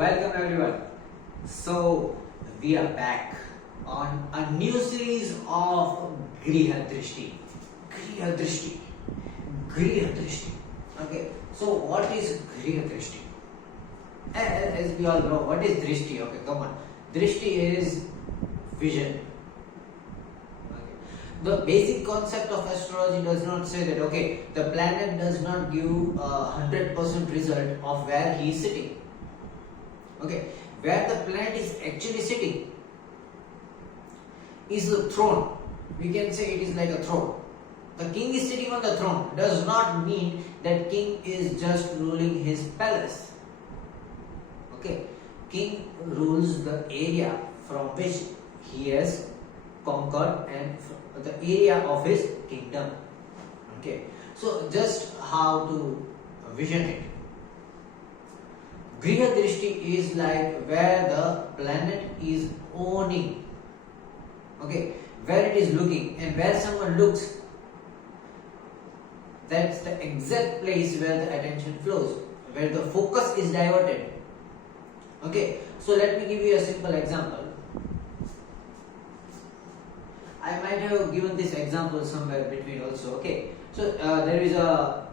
Welcome everyone. So we are back on a new series of Griha Drishti. Griha Drishti. Griha Drishti. Okay. So what is Griha Drishti? As we all know, what is Drishti? Okay, come on. Drishti is vision. Okay. The basic concept of astrology does not say that okay, the planet does not give 100% result of where he is sitting. Okay, where the planet is actually sitting is the throne. We can say it is like a throne. The king is sitting on the throne does not mean that king is just ruling his palace. Okay, king rules the area from which he has conquered and the area of his kingdom. Okay, so just how to vision it. Griha Drishti is like where the planet is owning, okay, where it is looking, and where someone looks, that's the exact place where the attention flows, where the focus is diverted. Okay, so let me give you a simple example. I might have given this example somewhere between also. Okay, so there is a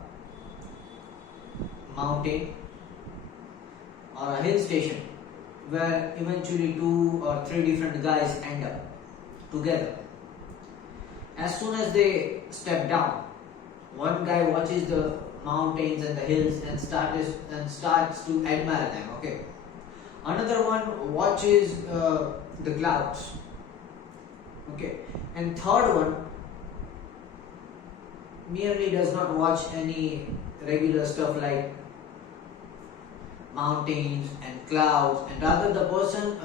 mountain or a hill station where eventually 2 or 3 different guys end up together. As soon as they step down, one guy watches the mountains and the hills and starts to admire them. Okay, another one watches the clouds. Okay, and third one merely does not watch any regular stuff like mountains and clouds, and rather the person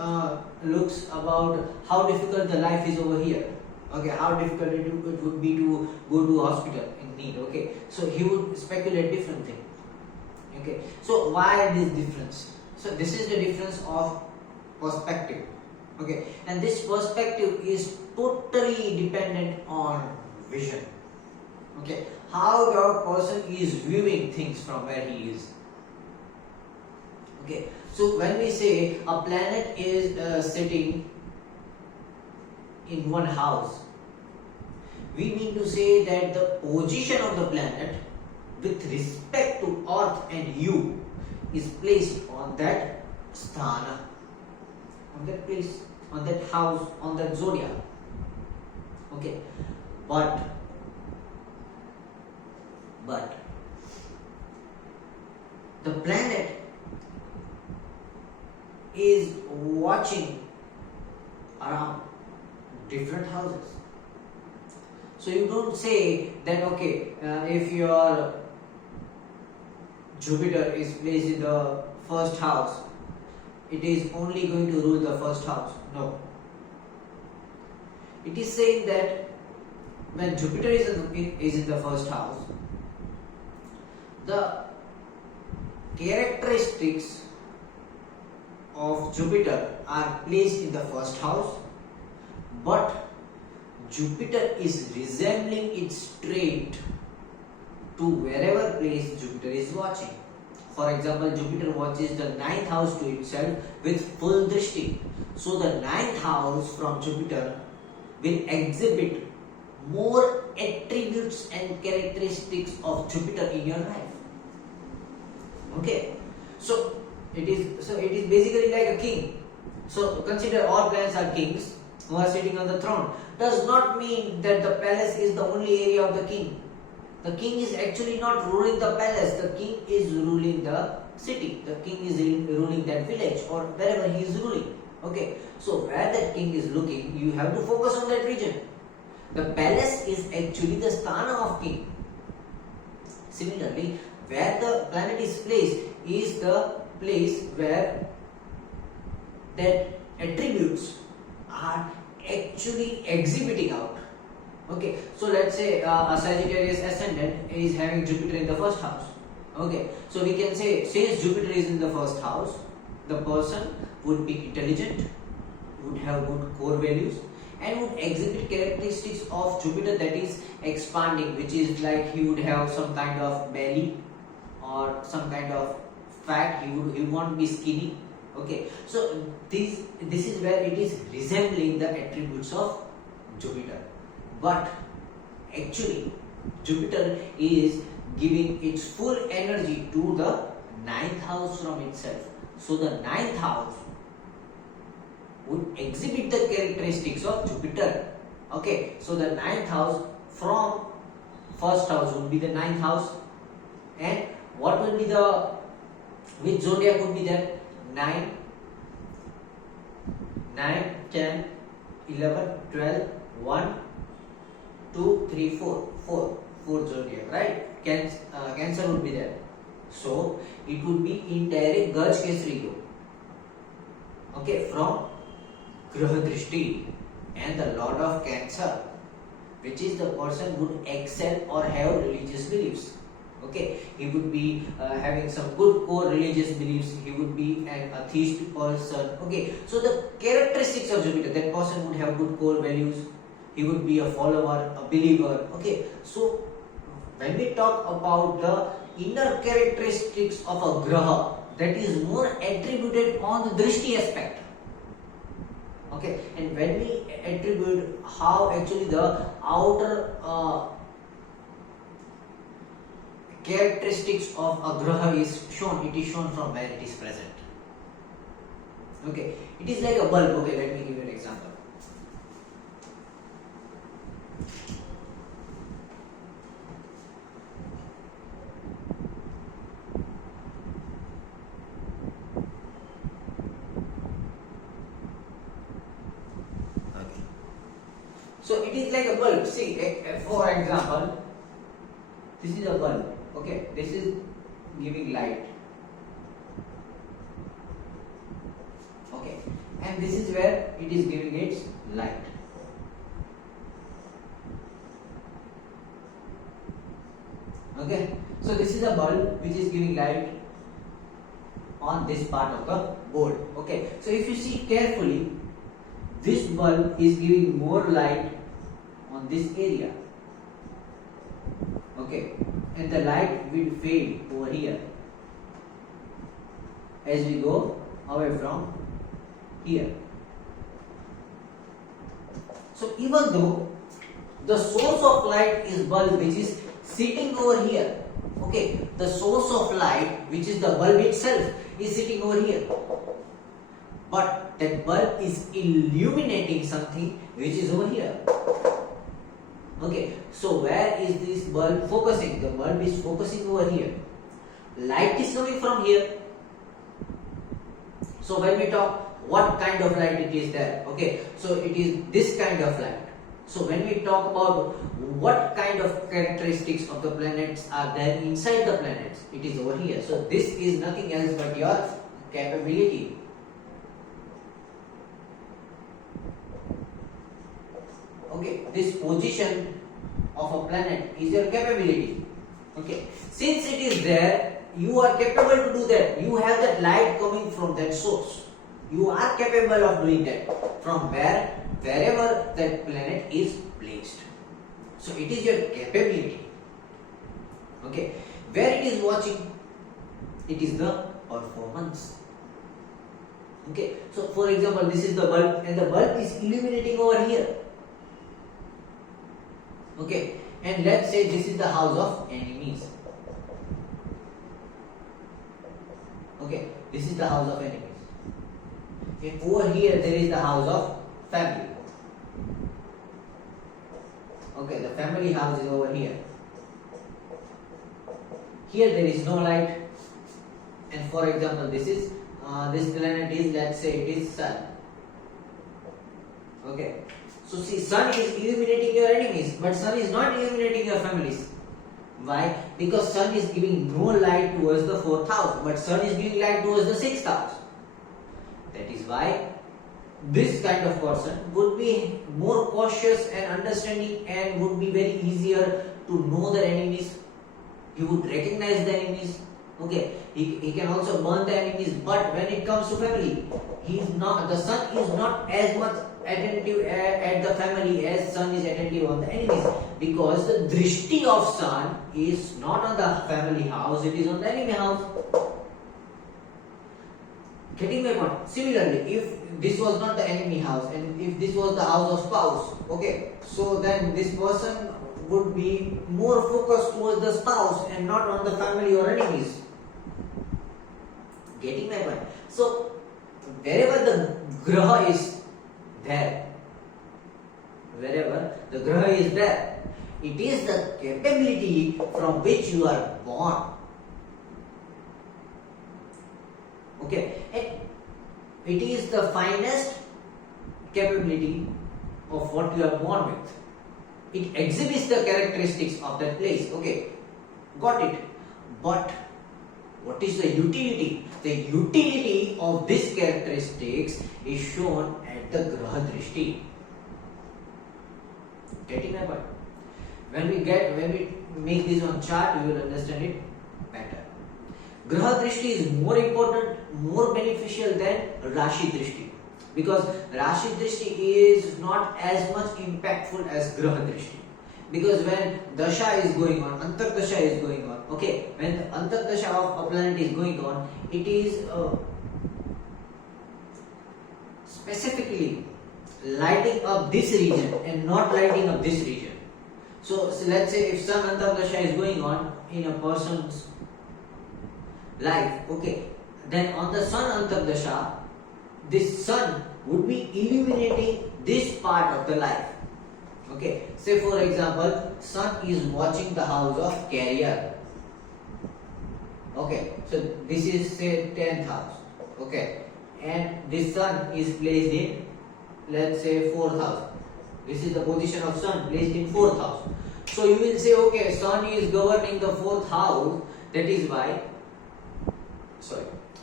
looks about how difficult the life is over here. Okay, how difficult it would be to go to a hospital in need. Okay, so he would speculate different things. Okay, so why this difference? So this is the difference of perspective. Okay, and this perspective is totally dependent on vision. Okay, how the person is viewing things from where he is. Okay, so when we say a planet is sitting in one house, we mean to say that the position of the planet with respect to Earth and you is placed on that sthana, on that place, on that house, on that zodiac. Okay, but the planet is watching around different houses. So you don't say that okay, if your Jupiter is placed in the first house, it is only going to rule the first house. No. It is saying that when Jupiter is in the first house, the characteristics of Jupiter are placed in the first house, but Jupiter is resembling its trait to wherever place Jupiter is watching. For example, Jupiter watches the 9th house to itself with full drishti. So the 9th house from Jupiter will exhibit more attributes and characteristics of Jupiter in your life. Okay, so it is basically like a king. So consider all planets are kings who are sitting on the throne. Does not mean that the palace is the only area of the king. The king is actually not ruling the palace. The king is ruling the city. The king is ruling that village or wherever he is ruling. Okay, so where that king is looking, you have to focus on that region. The palace is actually the sthana of king. Similarly, where the planet is placed is the place where that attributes are actually exhibiting out. Okay, so let's say a Sagittarius ascendant is having Jupiter in the first house. Okay, so we can say since Jupiter is in the first house, the person would be intelligent, would have good core values, and would exhibit characteristics of Jupiter that is expanding, which is like he would have some kind of belly or some kind of fat. He won't be skinny. Okay, so this is where it is resembling the attributes of Jupiter, but actually Jupiter is giving its full energy to the ninth house from itself. So the ninth house would exhibit the characteristics of Jupiter. Okay, so the ninth house from first house would be the ninth house, and what will be the, which zodiac would be there? 9, 10, 11, 12, 1, 2, 3, 4. 4 zodiac, right? Cancer would be there. So it would be in direct Gaj Kesari Yog. Okay, from Graha Drishti, and the Lord of Cancer, which is the person would excel or have religious beliefs. Okay, he would be having some good core religious beliefs. He would be an atheist person. Okay, so the characteristics of Jupiter, that person would have good core values. He would be a follower, a believer. Okay, so when we talk about the inner characteristics of a graha, that is more attributed on the drishti aspect. Okay, and when we attribute how actually the outer characteristics of a graha is shown, it is shown from where it is present. Okay, it is like a bulb. Okay, let me give you an example. So it is like a bulb. See, for example, this is a bulb. Okay, this is giving light. Okay, and this is where it is giving its light. Okay, so this is a bulb which is giving light on this part of the board. Okay, so if you see carefully, this bulb is giving more light on this area. Okay, and the light will fade over here as we go away from here. So even though the source of light is bulb which is sitting over here, okay, the source of light which is the bulb itself is sitting over here, but that bulb is illuminating something which is over here. Okay, so where is this bulb focusing? The bulb is focusing over here. Light is coming from here. So when we talk what kind of light it is there, okay, so it is this kind of light. So when we talk about what kind of characteristics of the planets are there inside the planets, it is over here. So this is nothing else but your capability. Okay, this position of a planet is your capability. Okay, since it is there, you are capable to do that. You have that light coming from that source. You are capable of doing that from wherever that planet is placed. So it is your capability. Okay, where it is watching, it is the performance. Okay, so for example, this is the bulb, and the bulb is illuminating over here. Okay, and let's say this is the house of enemies. Okay, this is the house of enemies. And over here there is the house of family. Okay, the family house is over here. Here there is no light. And for example, this is this planet is, let's say it is sun. Okay. So see, sun is illuminating your enemies, but sun is not illuminating your families. Why? Because sun is giving no light towards the 4th house, but sun is giving light towards the 6th house. That is why this kind of person would be more cautious and understanding, and would be very easier to know their enemies. He would recognize the enemies. Okay, he can also burn the enemies, but when it comes to family, the sun is not as much attentive at the family as sun is attentive on the enemies, because the drishti of sun is not on the family house, it is on the enemy house. Getting my point? Similarly, if this was not the enemy house and if this was the house of spouse, okay, so then this person would be more focused towards the spouse and not on the family or enemies. Getting my point? So, wherever the graha is there, wherever the graha is there, it is the capability from which you are born. Okay, and it is the finest capability of what you are born with. It exhibits the characteristics of that place. Okay, got it. But what is the utility? The utility of these characteristics is shown at the Graha Drishti. Getting my point? When we make this on chart, we will understand it better. Graha Drishti is more important, more beneficial than Rashi Drishti. Because Rashi Drishti is not as much impactful as Graha Drishti. Because when Dasha is going on, Antardasha is going on, okay, when the Antardasha of a planet is going on, it is specifically lighting up this region and not lighting up this region. So let's say if Sun Antardasha is going on in a person's life, okay, then on the Sun Antardasha, this Sun would be illuminating this part of the life. Okay, say for example, Sun is watching the house of career. Okay, so this is say 10th house. Okay, and this Sun is placed in, let's say, 4th house. This is the position of Sun placed in 4th house. So you will say, okay, Sun is governing the 4th house. That is why,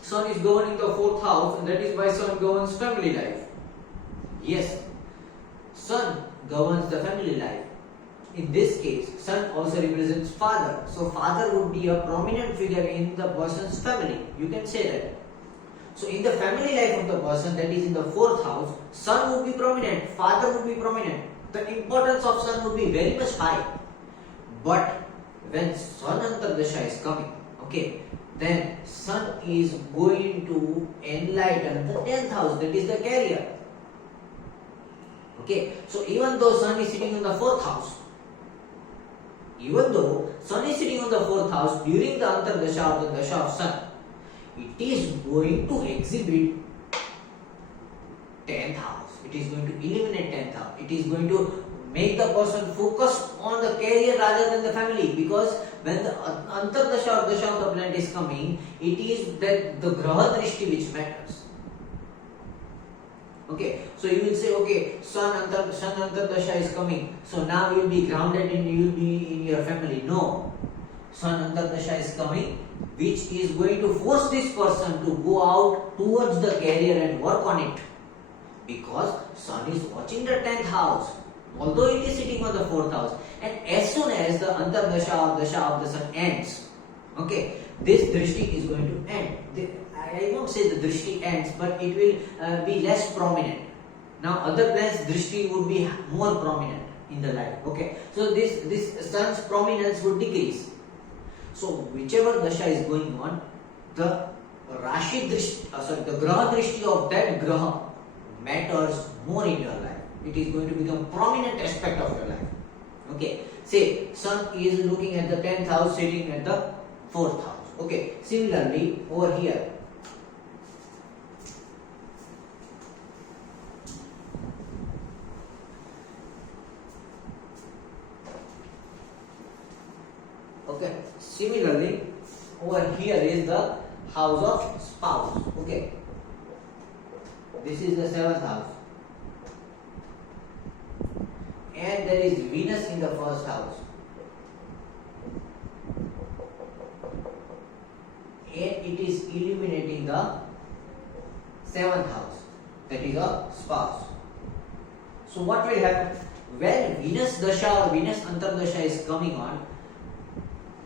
Sun is governing the 4th house, and that is why Sun governs family life. Yes, Sun governs the family life. In this case, Sun also represents father. So father would be a prominent figure in the person's family. You can say that. So in the family life of the person, that is in the 4th house, Sun would be prominent, father would be prominent. The importance of Sun would be very much high. But when Sun Antardasha is coming, okay, then Sun is going to enlighten the 10th house, that is the career. Okay, so even though Sun is sitting in the 4th house, during the Antardasha or the Dasha of Sun, it is going to exhibit 10th house. It is going to illuminate 10th house. It is going to make the person focus on the career rather than the family, because when the Antardasha or Dasha of the planet is coming, it is that the Graha Drishti which matters. Okay, so you will say, okay, Sun Antardasha is coming, so now you will be grounded and you will be in your family. No, Sun Antardasha is coming, which is going to force this person to go out towards the career and work on it, because Sun is watching the 10th house, although it is sitting on the 4th house. And as soon as the Antardasha or Dasha of the Sun ends, okay, this Drishti is going to end. I won't say the Drishti ends, but it will be less prominent. Now other planets' Drishti would be more prominent in the life. Okay, so this Sun's prominence would decrease. So whichever Dasha is going on, the Rashi Drishti, the Graha Drishti of that Graha matters more in your life. It is going to become prominent aspect of your life. Okay, say Sun is looking at the 10th house, sitting at the 4th house. Okay, similarly over here, okay, similarly over here is the house of spouse. Okay, this is the 7th house, and there is Venus in the 1st house, and it is illuminating the 7th house, that is a spouse. So what will happen when Venus Dasha or Venus Antardasha is coming on?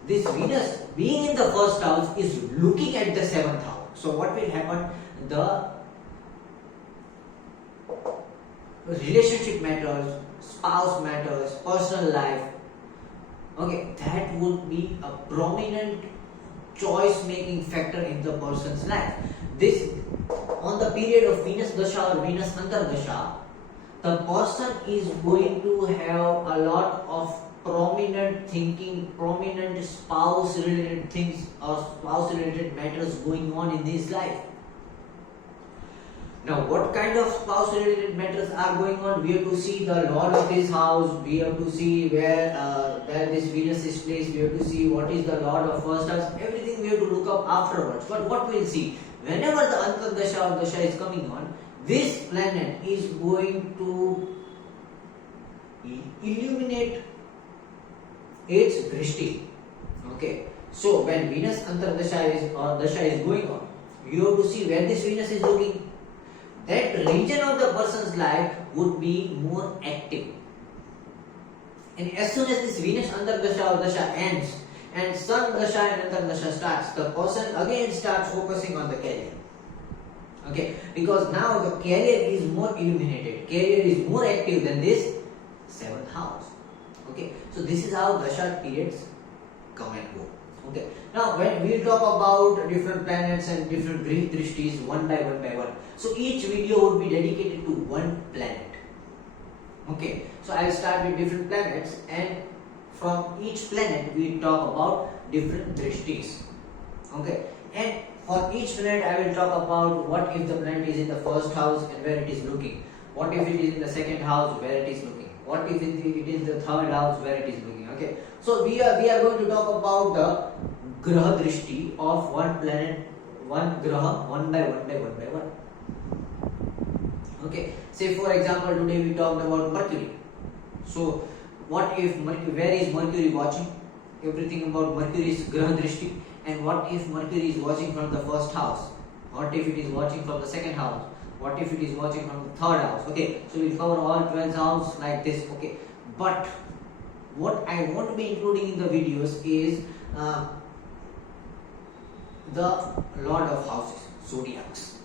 This Venus being in the 1st house is looking at the 7th house. So what will happen? The relationship matters, spouse matters, personal life. Okay, that would be a prominent choice making factor in the person's life. This on the period of Venus Dasha or Venus Antardasha, the person is going to have a lot of prominent thinking, prominent spouse related things or spouse related matters going on in his life. Now, what kind of spouse related matters are going on? We have to see the lord of this house, we have to see where this Venus is placed, we have to see what is the lord of first house, everything we have to look up afterwards. But what we'll see, whenever the Antardasha or Dasha is coming on, this planet is going to illuminate its drishti. Okay, so when Venus Antardasha is or Dasha is going on, you have to see where this Venus is looking. That region of the person's life would be more active. And as soon as this Venus Antardasha or Dasha ends and Sun Dasha and Antardasha starts, the person again starts focusing on the career. Okay, because now the career is more illuminated, career is more active than this 7th house. Okay, so this is how Dasha periods come and go. Okay, now when we will talk about different planets and different Grih Drishtis one by one. So each video would be dedicated to one planet. Okay, so I will start with different planets, and from each planet we talk about different Drishtis. Okay, and for each planet I will talk about what if the planet is in the first house and where it is looking. What if it is in the second house where it is looking. What if it is the third house where it is looking. Okay, so we are going to talk about the Graha Drishti of one planet, one Graha, one by one. Okay, say for example today we talked about Mercury. So what if Mercury, where is Mercury watching? Everything about Mercury is Graha Drishti. And what if Mercury is watching from the first house? What if it is watching from the second house? What if it is watching from the third house? Okay, so we'll cover all 12 houses like this. Okay, but what I want to be including in the videos is the Lord of Houses, zodiacs.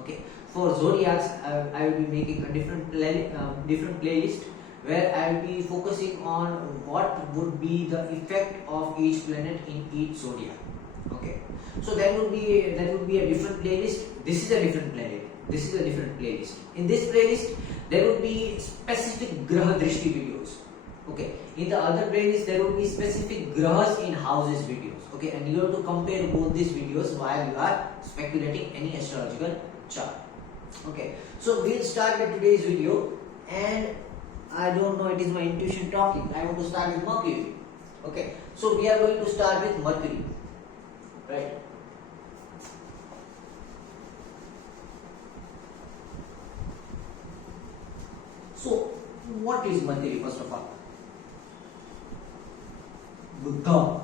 Okay, for zodiacs, I will be making a different playlist where I will be focusing on what would be the effect of each planet in each zodiac. Okay, so that would be a different playlist. This is a different playlist. This is a different playlist. In this playlist, there would be specific Graha Drishti videos. Okay, in the other playlist, there would be specific Grahas in houses videos. Okay, and you have to compare both these videos while you are speculating any astrological chart. Okay, so we'll start with today's video, and I don't know, it is my intuition talking. I want to start with Mercury. Okay, so we are going to start with Mercury, right? So, what is Mercury first of all? Buddha.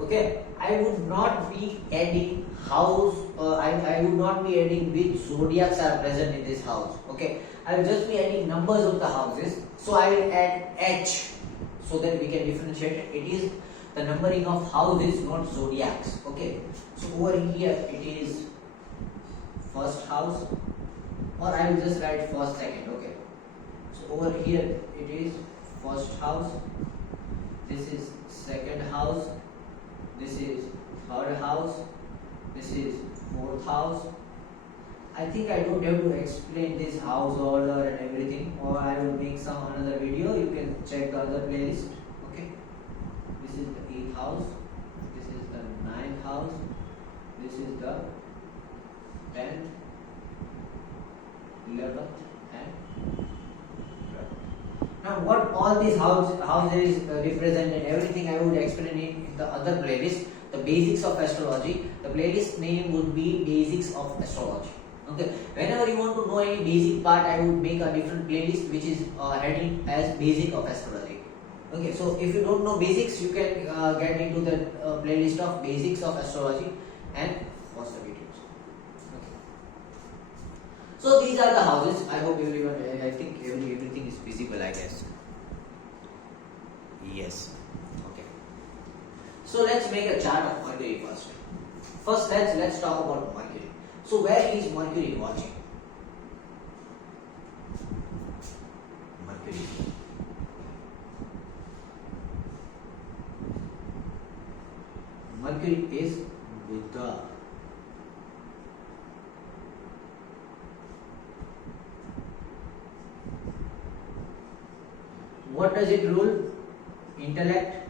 Okay, I would not be adding house, I would not be adding which zodiacs are present in this house. Okay, I will just be adding numbers of the houses. So I will add H so that we can differentiate it. It is the numbering of houses, not zodiacs. Okay, so over here it is first house, or I will just write first, second. Okay, so over here it is first house, this is second house, this is third house, this is fourth house. I think I don't have to explain this house order and everything, or I will make some another video. You can check the other playlist. Okay, this is the 8th house, this is the 9th house, this is the 10th, 11th and 12th. Now what all these houses represent and everything I would explain in the other playlist, the basics of astrology. The playlist name would be basics of astrology. Okay, whenever you want to know any basic part, I would make a different playlist which is heading as basic of astrology. Okay, so if you don't know basics, you can get into the playlist of basics of astrology and watch the videos. Okay. So these are the houses. I hope everyone, I think everything is visible, I guess. Yes. Okay. So let's make a chart of Mercury first. First, let's talk about Mercury. So where is Mercury watching? Mercury. Mercury is Buddha. What does it rule? Intellect.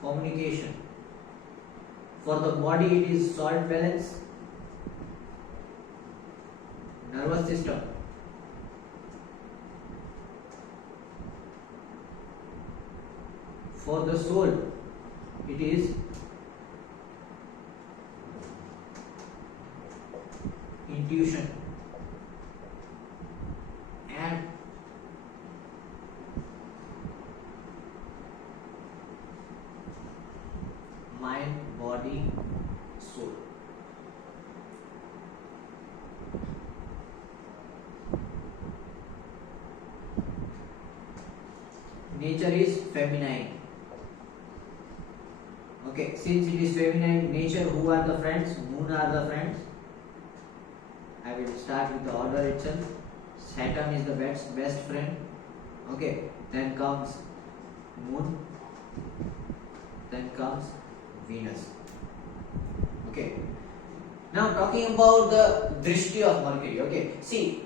Communication. For the body, it is salt balance. Nervous system. For the soul, it is intuition. And mind, body, soul. Nature is feminine. Okay, since it is feminine nature, who are the friends? Moon are the friends. I will start with the order itself. Saturn is the best friend. Okay, then comes Moon. Then comes Venus. Okay. Now talking about the drishti of Mercury. Okay, see,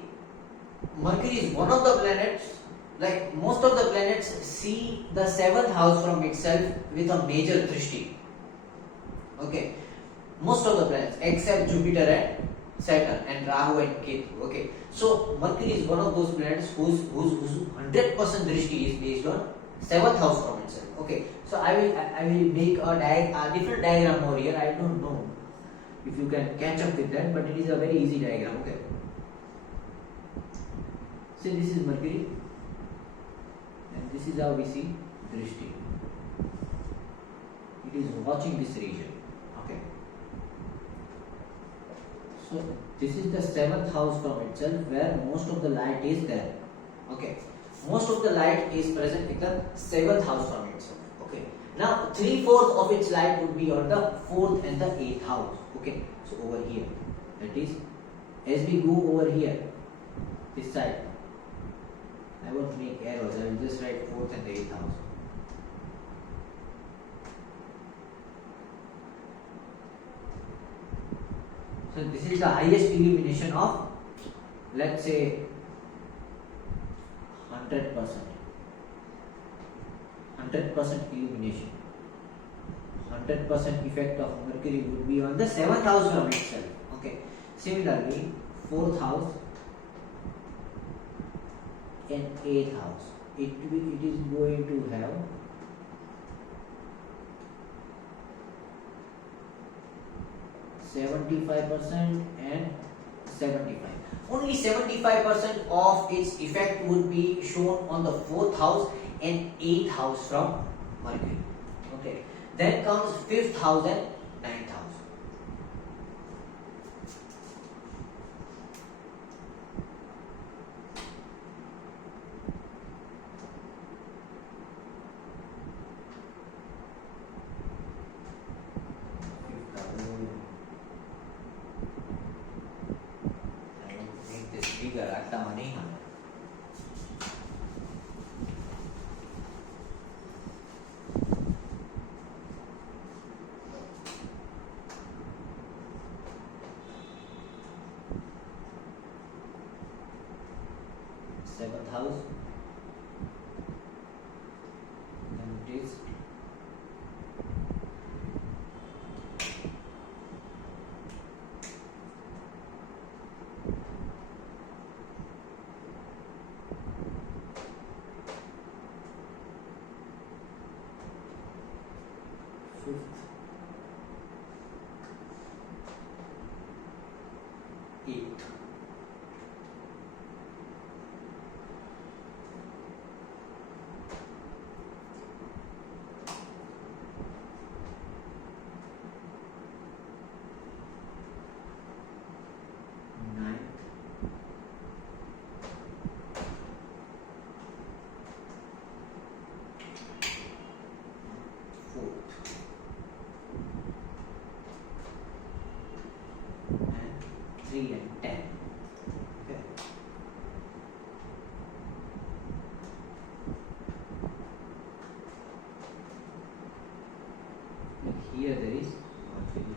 Mercury is one of the planets. Like most of the planets see the seventh house from itself with a major drishti. Okay, most of the planets except Jupiter and Saturn and Rahu and Ketu. Okay, so Mercury is one of those planets whose 100% drishti is based on seventh house from itself. Okay, so I will make a different diagram over here. I don't know if you can catch up with that, but it is a very easy diagram. Okay, so this is Mercury, and this is how we see drishti. It is watching this region. Okay, so this is the seventh house from itself where most of the light is there. Okay, most of the light is present in the seventh house from itself. Okay, now 3/4 of its light would be on the fourth and the eighth house. Okay, so over here, that is, as we go over here, this side, I won't make arrows, I will just write fourth and the eighth house. So this is the highest illumination of, let's say, 100%. 100% illumination. 100% effect of Mercury would be on the seventh house from itself. Okay. Similarly, fourth house and eighth house. It is going to have (75% and 75). Only 75% of its effect would be shown on the fourth house and eighth house from Mercury. Okay. Then comes fifth house and ninth house. Fifth house. I will make this bigger. Atta mani hai. Seventh house, and it is 8. And 3 and 10. Okay. And here there is Mercury.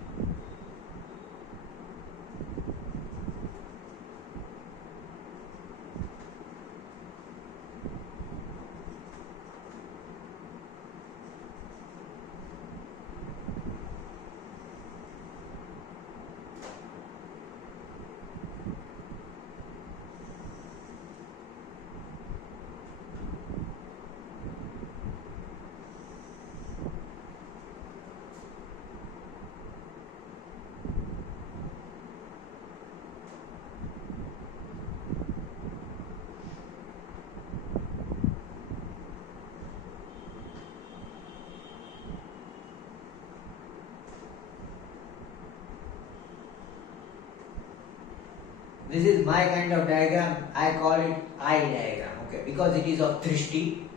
This is my kind of diagram. I call it eye diagram, okay, because it is of drishti,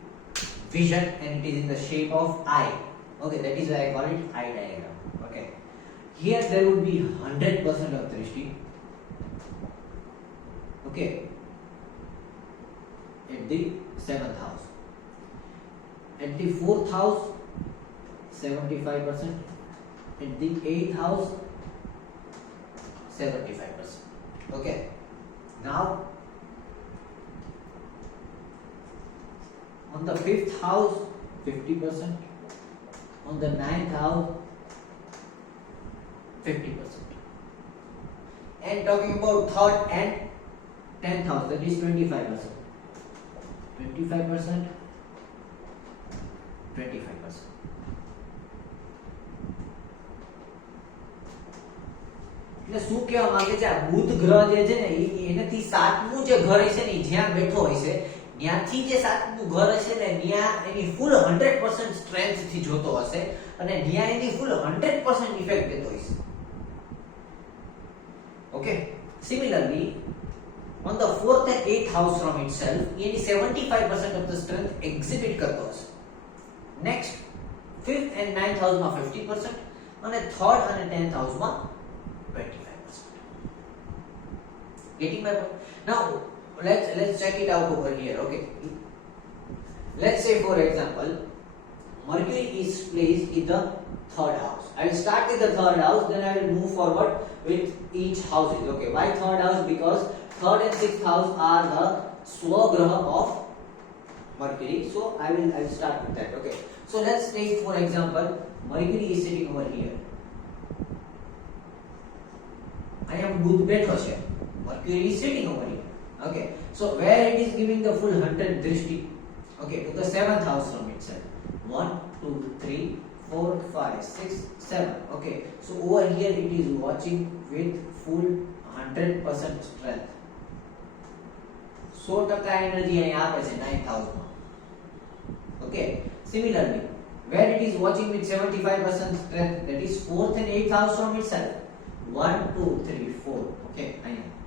vision, and it is in the shape of eye. Okay, that is why I call it eye diagram. Okay, here there would be 100% of drishti. Okay, at the 7th house. At the 4th house, 75%. At the 8th house, 75%. Okay, now on the 5th house 50%, on the 9th house 50%, and talking about 3rd and 10th house, that is 25%, 25%, 25%. એટલે શું કહેવા માંગે છે, આ બુધ ગ્રહ જે છે ને એનાથી સાતમું જે ઘર હશે ને જ્યાં બેઠો હશે ત્યાંથી જે સાતમું ઘર હશે ને ત્યાં એની ફૂલ 100% સ્ટ્રેન્થ થી જોતો હશે અને ત્યાં એની ફૂલ 100% ઇફેક્ટ દેતો હશે. Okay, similarly on the 4th and 8th house from itself any 75% of the strength exhibit કરતો હશે. Next 5th and 9th house માં 50% અને 3rd અને 10th house માં 25%. Getting my point? Now let's check it out over here. Okay, let's say for example Mercury is placed in the 3rd house. I will start with the 3rd house, then I will move forward with each houses. Okay, why 3rd house? Because 3rd and 6th house are the swagraha of Mercury. So I will start with that. Okay, so let's take for example Mercury is sitting over here. I am Buddh betho છે. Mercury is sitting over here. Okay, so where it is giving the full 100 drishti? Okay, to the 7th house from itself. 1, 2, 3, 4, 5, 6, 7. Okay, so over here it is watching with full 100% strength. 100% energy અહીં આપે છે 9th house માં. Okay, similarly where it is watching with 75% strength, that is 4th and 8th house from itself. 1, 2, 3, 4. Okay,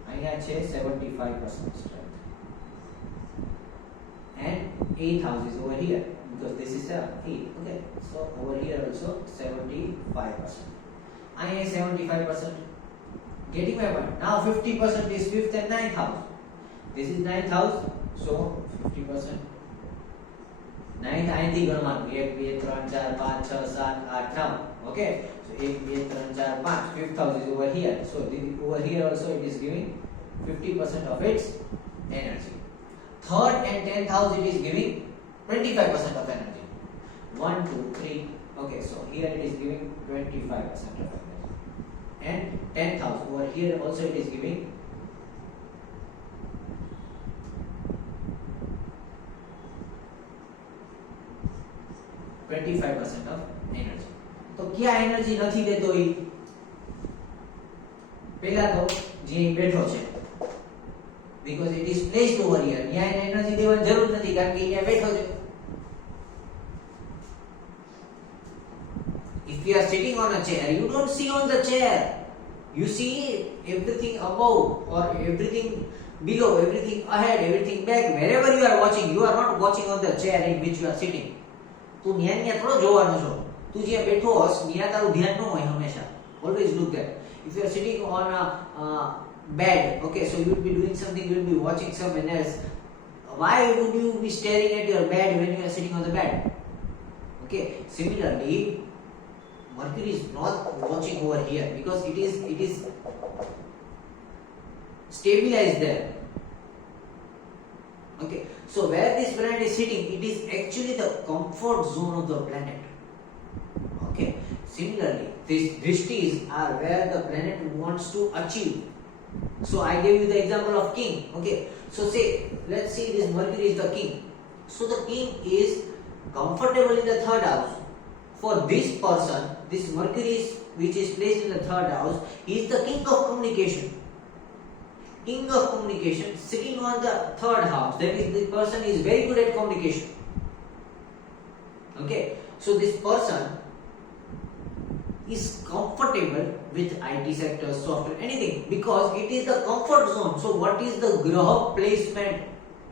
અહીંયા છે 75% strength. And 8th house is over here because this is 8. Okay, so over here also 75%. અહીંયા 75%. Getting my point? Now 50% is 5th and 9th house. This is 9th house, so 50%. 9th અહીંથી ગણવાનું 1 2 3 4 5 6 7 8 9. Okay, so 1 2 3 4 5. 5th house is over here, so over here also it is giving 50% of its energy. 3rd and 10th house it is giving 25% of energy. 1 2 3. Okay, so here it is giving 25% of energy. And 10th house over here also it is giving 25% of energy. તો ક્યાં energy નથી દેતો ઈ? પહેલા તો જે બેઠો છે, because it is placed over here. ત્યાં એને એનર્જી દેવાની જરૂર નથી કારણ કે અહીંયા બેઠો છે. If you are sitting on a chair, you don't see on the chair. You see everything above or everything below, everything ahead, everything back. Wherever you are watching, you are not watching on the chair in which you are sitting. તું ન્યા થોડો જોવાનો છો. તું જ્યાં બેઠો હોસ ત્યાં તારું ધ્યાન ન હોય હંમેશા. Always look there. If you are sitting on a bed, okay, so you will be doing something, you will be watching someone else. Why would you be staring at your bed when you are sitting on the bed? Okay, similarly, Mercury is not watching over here because it is stabilized there. Okay, so where this planet is sitting, it is actually the comfort zone of the planet. Okay, similarly, these drishtis are where the planet wants to achieve. So I gave you the example of king. Okay, so say let's see this Mercury is the king. So the king is comfortable in the third house. For this person, this Mercury which is placed in the third house is the king of communication. King of communication sitting on the third house. That is, the person is very good at communication. Okay, so this person is comfortable with IT sector, software, anything because it is the comfort zone. So what is the graha placement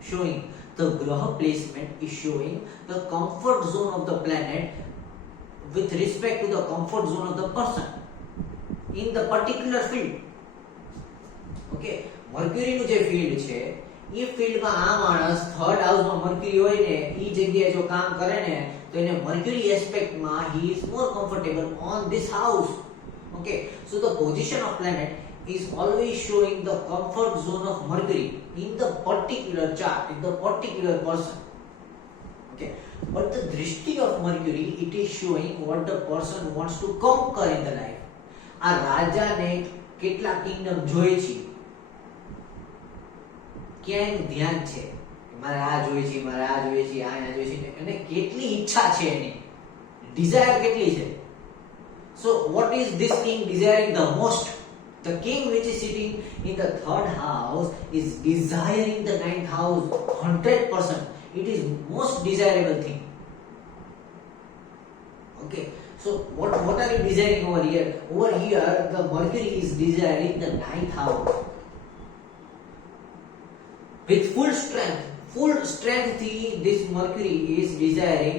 showing? The graha placement is showing the comfort zone of the planet with respect to the comfort zone of the person in the particular field. Okay, Mercury નું જે field છે એ ફિલ્ડમાં આ માણસ third હાઉસમાં mercury હોય ને ઈ જગ્યાએ જો કામ કરે ને તો એને mercury એસ્પેક્ટમાં he is more comfortable on this house. Okay, so the position of planet is always showing the comfort zone of Mercury in the particular chart, in the particular person. Okay, but the drishti of Mercury, it is showing what the person wants to conquer in the life. આ રાજાને કેટલા Kingdom જોઈ છે, ક્યાં એનું ધ્યાન છે, મારે આ જોઈએ છે, મારે આ જોઈએ છે, આ જોઈએ છે, અને કેટલી ઈચ્છા છે એની, ડિઝાયર કેટલી છે. So what is this king desiring the most? The king which is sitting in the third house is desiring the ninth house 100%. It is most desirable thing. Okay, so what are you desiring over here? Over here, the Mercury is desiring the ninth house with full strength. Full strength, this Mercury is desiring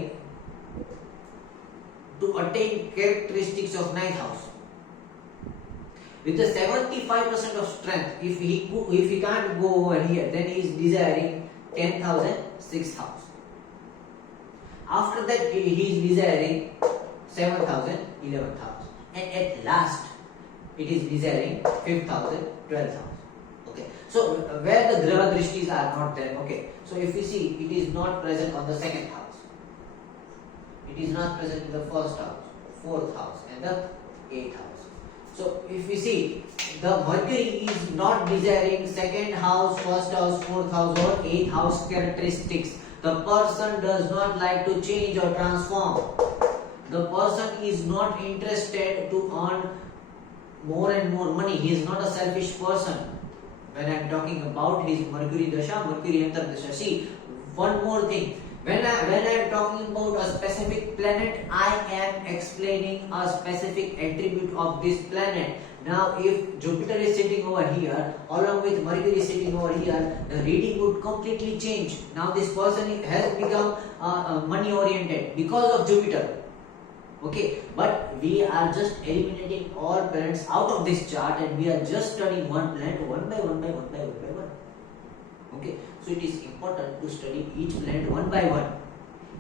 to attain characteristics of ninth house. With the 75% of strength, if he can't go over here, then he is desiring 10,000, 6,000. After that, he is desiring 7,000, 11,000, and at last, it is desiring 5,000, 12,000. Okay, so where the graha drishtis are not there. Okay, so if you see, it is not present on the second house. It is not present in the first house, fourth house, and the eighth house. So if you see, the Mercury is not desiring second house, first house, fourth house, or eighth house characteristics. The person does not like to change or transform. The person is not interested to earn more and more money. He is not a selfish person. When I am talking about his Mercury Dasha, Mercury Antardasha. See, one more thing. When I am talking about a specific planet, I am explaining a specific attribute of this planet. Now, if Jupiter is sitting over here, along with Mercury sitting over here, the reading would completely change. Now, this person has become money oriented because of Jupiter. Okay, but we are just eliminating all planets out of this chart, and we are just studying one planet one by one. Okay, so it is important to study each planet one by one,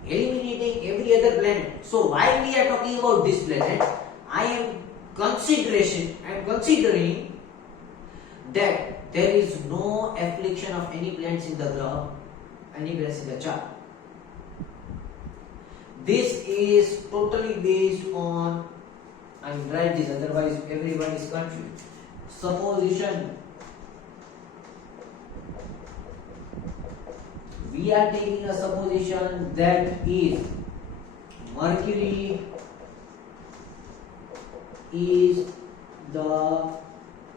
eliminating every other planet. So while we are talking about this planet, I am considering that there is no affliction of any planets in the graha, any planets in the chart. This is totally based on, I will write this, otherwise everyone is confused. Supposition. We are taking a supposition that is Mercury is the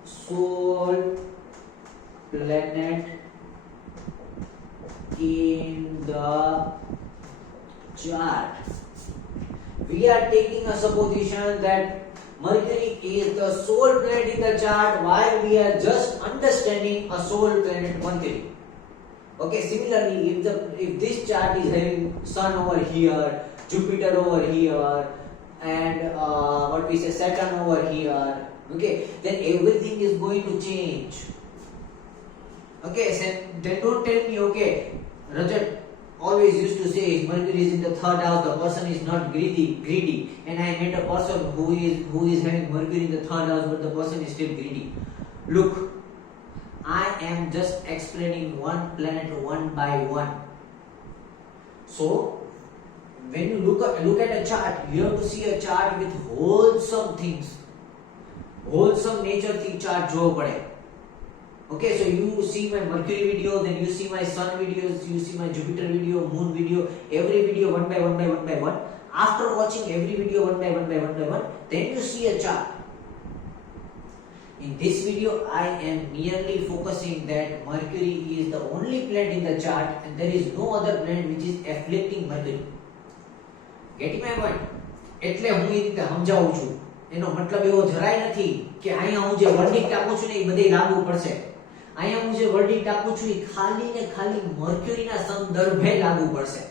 sole planet in the chart. We are taking a supposition that Mercury is the sole planet in the chart while we are just understanding a sole planet Mercury. Okay, similarly, if this chart is having Sun over here, Jupiter over here, and what we say Saturn over here, okay, then everything is going to change. Okay, so then don't tell me, okay, Rajat always used to say if Mercury is in the third house, the person is not greedy, and I met a person who is having Mercury in the third house, but the person is still greedy. Look, I am just explaining one planet one by one. So when you look at a chart, you have to see a chart with wholesome things, wholesome nature thing chart jo pade. Okay, so you see my Mercury video, then you see my Sun videos, you see my Jupiter video, Moon video, every video one by one. After watching every video one by one, then you see a chart. In this video, I am merely focusing that Mercury is the only planet in the chart and there is no other planet which is afflicting Mercury. Getting my point? એટલે હું એ રીતે સમજાવું છું. એનો મતલબ એવો જરાય નથી કે અહીંયા હું જે વર્ડિક્ટ આપું છું ને એ બધે લાગુ પડશે. અહીંયા હું જે વર્ડિક્ટ આપું છું એ ખાલી ને ખાલી મર્ક્યુરીના સંદર્ભે લાગુ પડશે.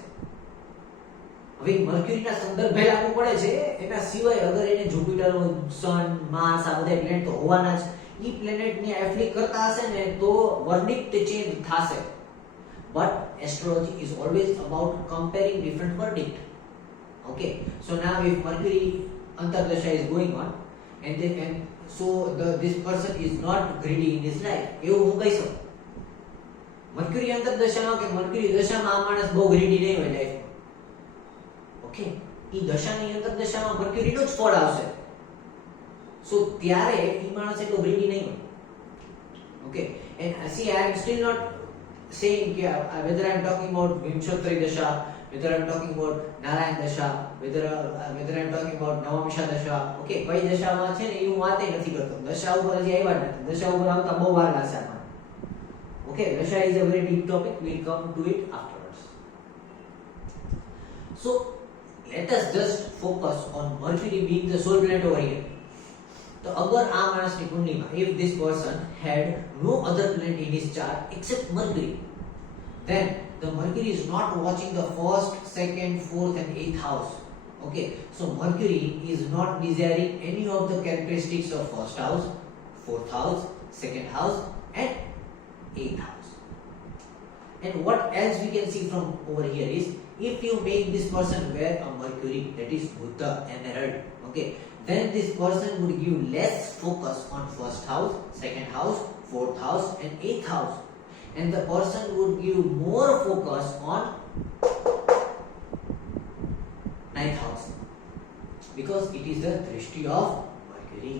હવે મર્ક્યુરીના સંદર્ભે લાગુ પડે છે, એના સિવાય અગર એને જુપિટર, સન, માર્સ આ બધા પ્લેનેટ તો હોવાના જ. ઈ પ્લેનેટને એફ્લિક્ટ કરતા હશે ને તો વર્ડિક્ટ ચેન્જ થશે. But astrology is always about comparing different verdict. Okay, so now if Mercury Antardasha is going on and so this person is not greedy in his life, એવું હું કહી શકું. Mercury Antardashaમાં કે Mercury દશામાં આ માણસ બહુ greedy નહીં હોય લાઈફ. ઓકે, ઈ દશાની અંતરદશામાં Mercury નો જ ફળ આવશે. So ત્યારે ઈ માણસ એટલો greedy નહીં હોય. Okay, and see I am still not saying whether I am talking about Vimshottari Dasha, whether I am talking about Narayan Dasha, whether I am talking about Navamsha Dasha. Okay, કઈ દશામાં છે ને એ હું વાતે નથી કરતો. દશા ઉપર હજી આવ્યા નથી. દશા ઉપર આવતા બહુ વાર લાગશે આપણને. Okay, Dasha is a very deep topic. We'll come to it afterwards. So let us just focus on Mercury being the sole planet over here. So agar આ માણસની કુંડલીમાં if this person had no other planet in his chart except Mercury, then the Mercury is not watching the first, second, fourth and eighth house. Okay, so Mercury is not desiring any of the characteristics of first house, fourth house, second house and eighth house. And what else we can see from over here is if you make this person wear a Mercury, that is Buddha emerald, okay, then this person would give less focus on first house, second house, fourth house and eighth house, and the person would give more focus on ninth house because it is the drishti of Mercury.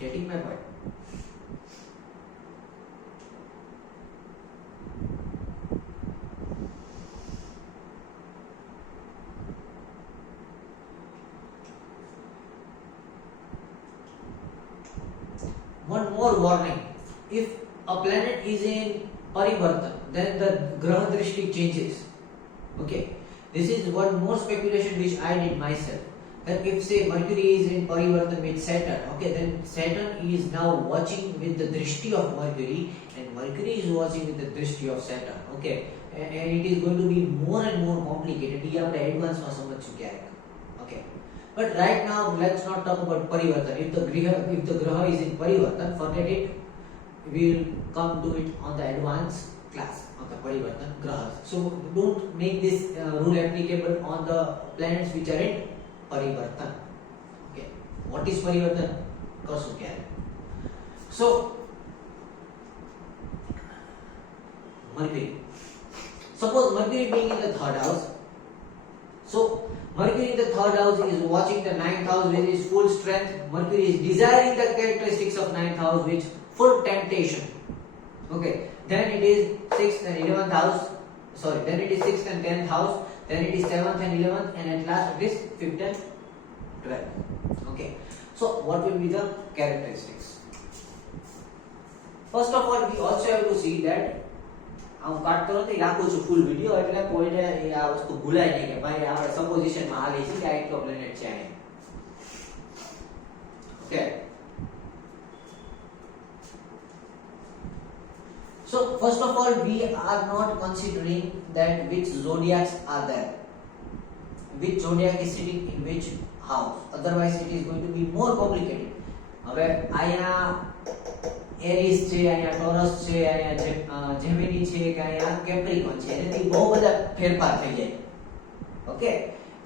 Getting my point? One more warning: if a planet is in Parivartan, then the Graha Drishti changes. Okay, this is one more speculation which I did myself. That if say Mercury is in Parivartan with Saturn, okay, then Saturn is now watching with the Drishti of Mercury, and Mercury is watching with the Drishti of Saturn. Okay, and it is going to be more and more complicated. ये आपने advance में समझ चुके हैं. Okay. But right now, let's not talk about Parivartan. If the Graha is in Parivartan, forget it. We'll come to it on the advanced class of the Parivartan Grahas. So don't make this rule applicable on the planets which are in Parivartan. Okay. What is Parivartan? So Mercury. Suppose Mercury being in the third house. So Mercury in the third house is watching the ninth house with his full strength. Mercury is desiring the characteristics of ninth house with full temptation. Okay, then it is 6th and 11th house. Sorry, then it is 6th and 10th house. Then it is 7th and 11th, and at last it is 5th and 12th. Okay, So what will be the characteristics? First of all, we also have to see that હું કાટતો નથી રાખું છું ફૂલ video એટલે કોઈને આ વસ્તુ ભૂલાય નહીં કે ભાઈ આપણે સપોઝિશન માં હાલી છે કે આ એક્ટોપ્લેનેટ છે okay. So first of all, we are not considering that which zodiacs are there, which zodiac is sitting in which house, otherwise it is going to be more complicated. હવે અહીંયા એરીસ છે, અહીંયા ટોરસ છે, અહીંયા જેમિની છે કે અહીંયા Capricorn છે, એનાથી બહુ બધા ફેરફાર થઈ જાય. Okay,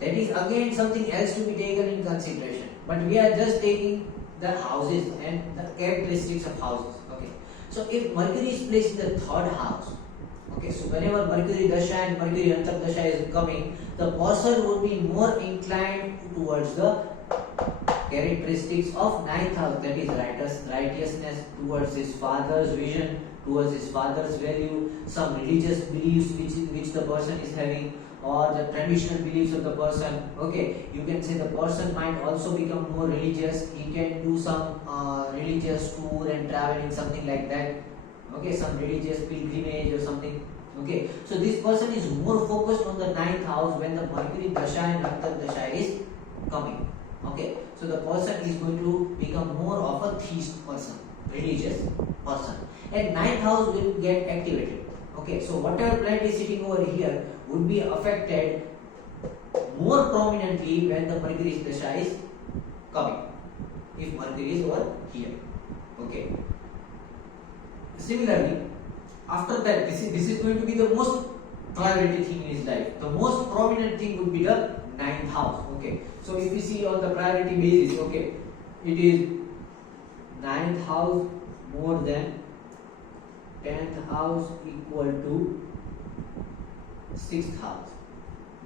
that is again something else to be taken in consideration, but we are just taking the houses and the characteristics of houses. Okay, so if Mercury is placed in the third house, okay, so whenever Mercury dasha and Mercury antardasha is coming, the person would be more inclined towards the characteristics of ninth house, that is righteousness, towards his father's vision, towards his father's value, some religious beliefs which the person is having, or the traditional beliefs of the person. Okay, you can say the person might also become more religious. He can do some religious tour and traveling, something like that. Okay, some religious pilgrimage or something. Okay, so this person is more focused on the ninth house when the Mercury dasha and antardasha is coming. Okay, so the person is going to become more of a theist person, religious person, and ninth house will get activated. Okay, so whatever planet is sitting over here would be affected more prominently when the Mercury dasha is coming, if Mercury is over here. Okay, similarly, after that, this is going to be the most priority thing in his life. The most prominent thing would be the ninth house. Okay, so if you see on the priority basis, okay, it is ninth house more than 10th house equal to 6th house,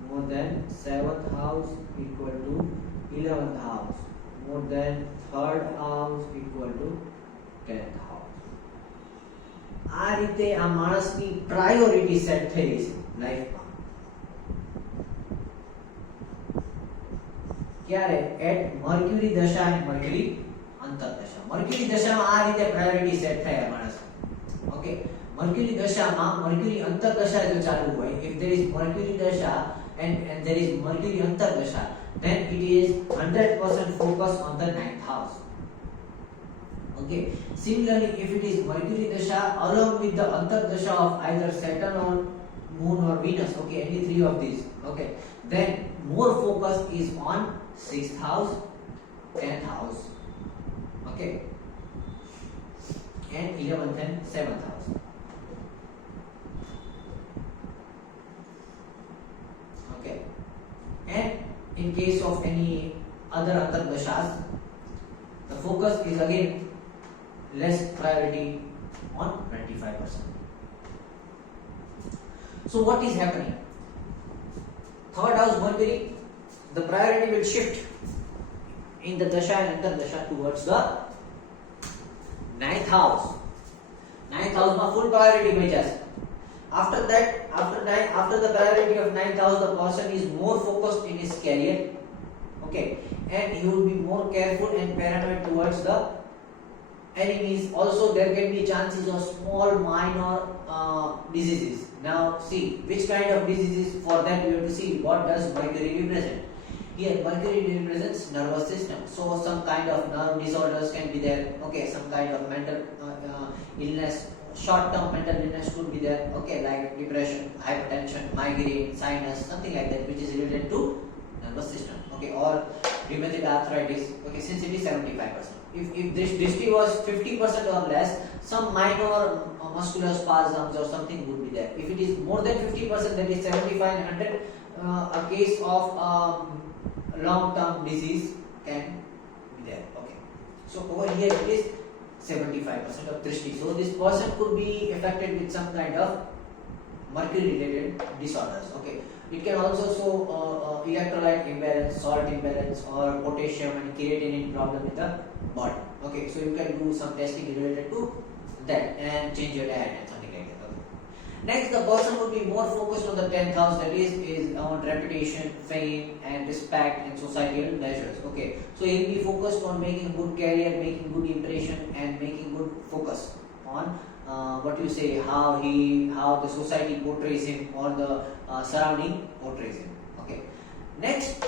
more than 7th house equal to 11th house, more than 3rd house equal to 10th house. આ રીતે આ માણસની priority set થઈ રહી છે લાઈફમાં. ક્યારે? At mercury દશા અને મર્ક્યુરી અંતરદશા. મર્ક્યુરી દશામાં આ રીતે પ્રાયોરિટી સેટ થાય આ માણસ. ઓકે, મર્ક્યુરી દશામાં મર્ક્યુરી અંતરદશા જો ચાલુ હોય, if there is મર્ક્યુરી દશા and there is મર્ક્યુરી અંતરદશા, then it is 100% focus on the ninth house. Okay, similarly, if it is Mercury dasha along with the antardasha of either Saturn or Moon or Venus, okay, any three of these, okay, then more focus is on 6th house, 10th house, okay, and 11th and 7th house. Okay, and in case of any other antardashas, the focus is again less priority on 25%. So what is happening? Third house Mercury, the priority will shift in the dasha and antardasha towards the ninth house. Ninth house ma full priority mai jase. After that, after the priority of ninth house, the person is more focused in his career. Okay, and he will be more careful and paranoid towards the enemies. Also, there can be chances of small minor diseases. Now see which kind of diseases. For that you have to see what does Mercury represent. Here Mercury represents nervous system, so some kind of nerve disorders can be there. Okay, some kind of mental illness, short term mental illness could be there. Okay, like depression, hypertension, migraine, sinus, something like that which is related to nervous system. Okay, or rheumatoid arthritis. Okay, since it is 75%. If this drishti was 50% or less, some minor muscular spasms or something would be there. If it is more than 50%, that is 75 and 100, a case of long-term disease can be there. Okay, so over here it is 75% of drishti. So this person could be affected with some kind of mercury-related disorders. Okay, it can also show electrolyte imbalance, salt imbalance, or potassium and creatinine problem in the body. Okay, so you can do some testing related to that and change your diet and something like that. Okay. Next, the person would be more focused on the 10th house, that is on reputation, fame, and respect and societal measures. Okay, so he will be focused on making good career, making good impression, and making good focus on how the society portrays him or the surrounding portrays him. Okay, next,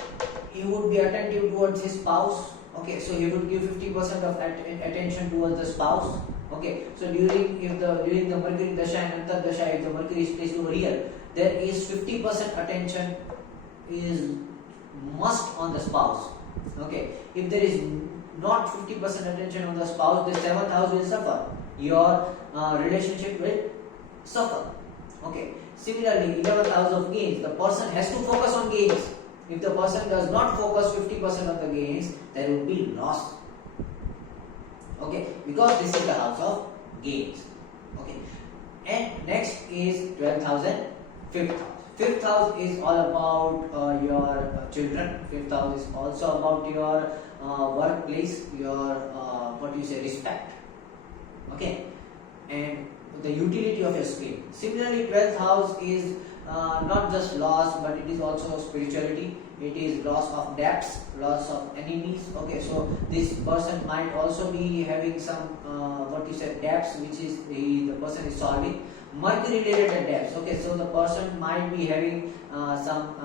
he would be attentive towards his spouse. Okay, so he would give 50% of attention towards the spouse. Okay, so during the Mercury Dasha and Antardasha, if the Mercury is placed over here, there is 50% attention is must on the spouse. Okay, if there is not 50% attention on the spouse, the 7th house will suffer. Your relationship will suffer. Okay, similarly, 11th house of gains, the person has to focus on gains. If the person does not focus 50% on the gains, there will be loss. Okay, because this is the house of gains. Okay, and next is 12th house and 5th house. 5th house is all about your children. 5th house is also about your workplace, your respect. Okay, and the utility of your skill. Similarly, 12th house is not just loss, but it is also spirituality. It is loss of debts, loss of enemies. Okay, so this person might also be having some debts, which is the person is solving. Mercury related debts. Okay, so the person might be having some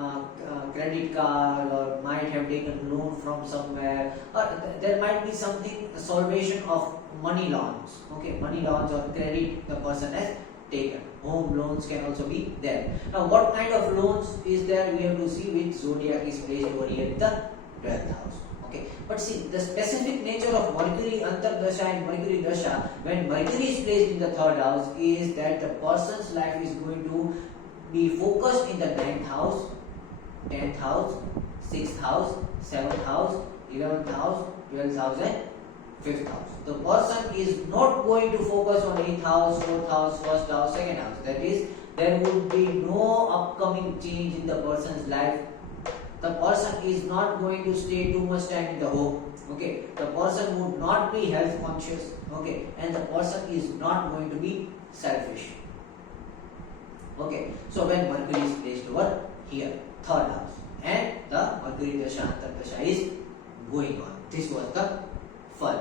credit card, or might have taken loan from somewhere, or there might be something salvation of money loans. Okay, money loans or credit the person has taken. Home loans can also be there. Now, what kind of loans is there? We have to see which zodiac is placed over here in the 12th house. Okay, but see the specific nature of Mercury Antardasha and Mercury Dasha when Mercury is placed in the 3rd house is that the person's life is going to be focused in the 9th house, 10th house, 6th house, 7th house, 11th house, 12th house, and 5th house. The person is not going to focus on 8th house, 4th house, 1st house, 2nd house. That is, there would be no upcoming change in the person's life. The person is not going to stay too much time in the home. Okay, the person would not be health conscious. Okay, and the person is not going to be selfish. Okay, so when Mercury is placed over here, 3rd house, and the Mercury Dasha Antardasha is going on. This was the fun.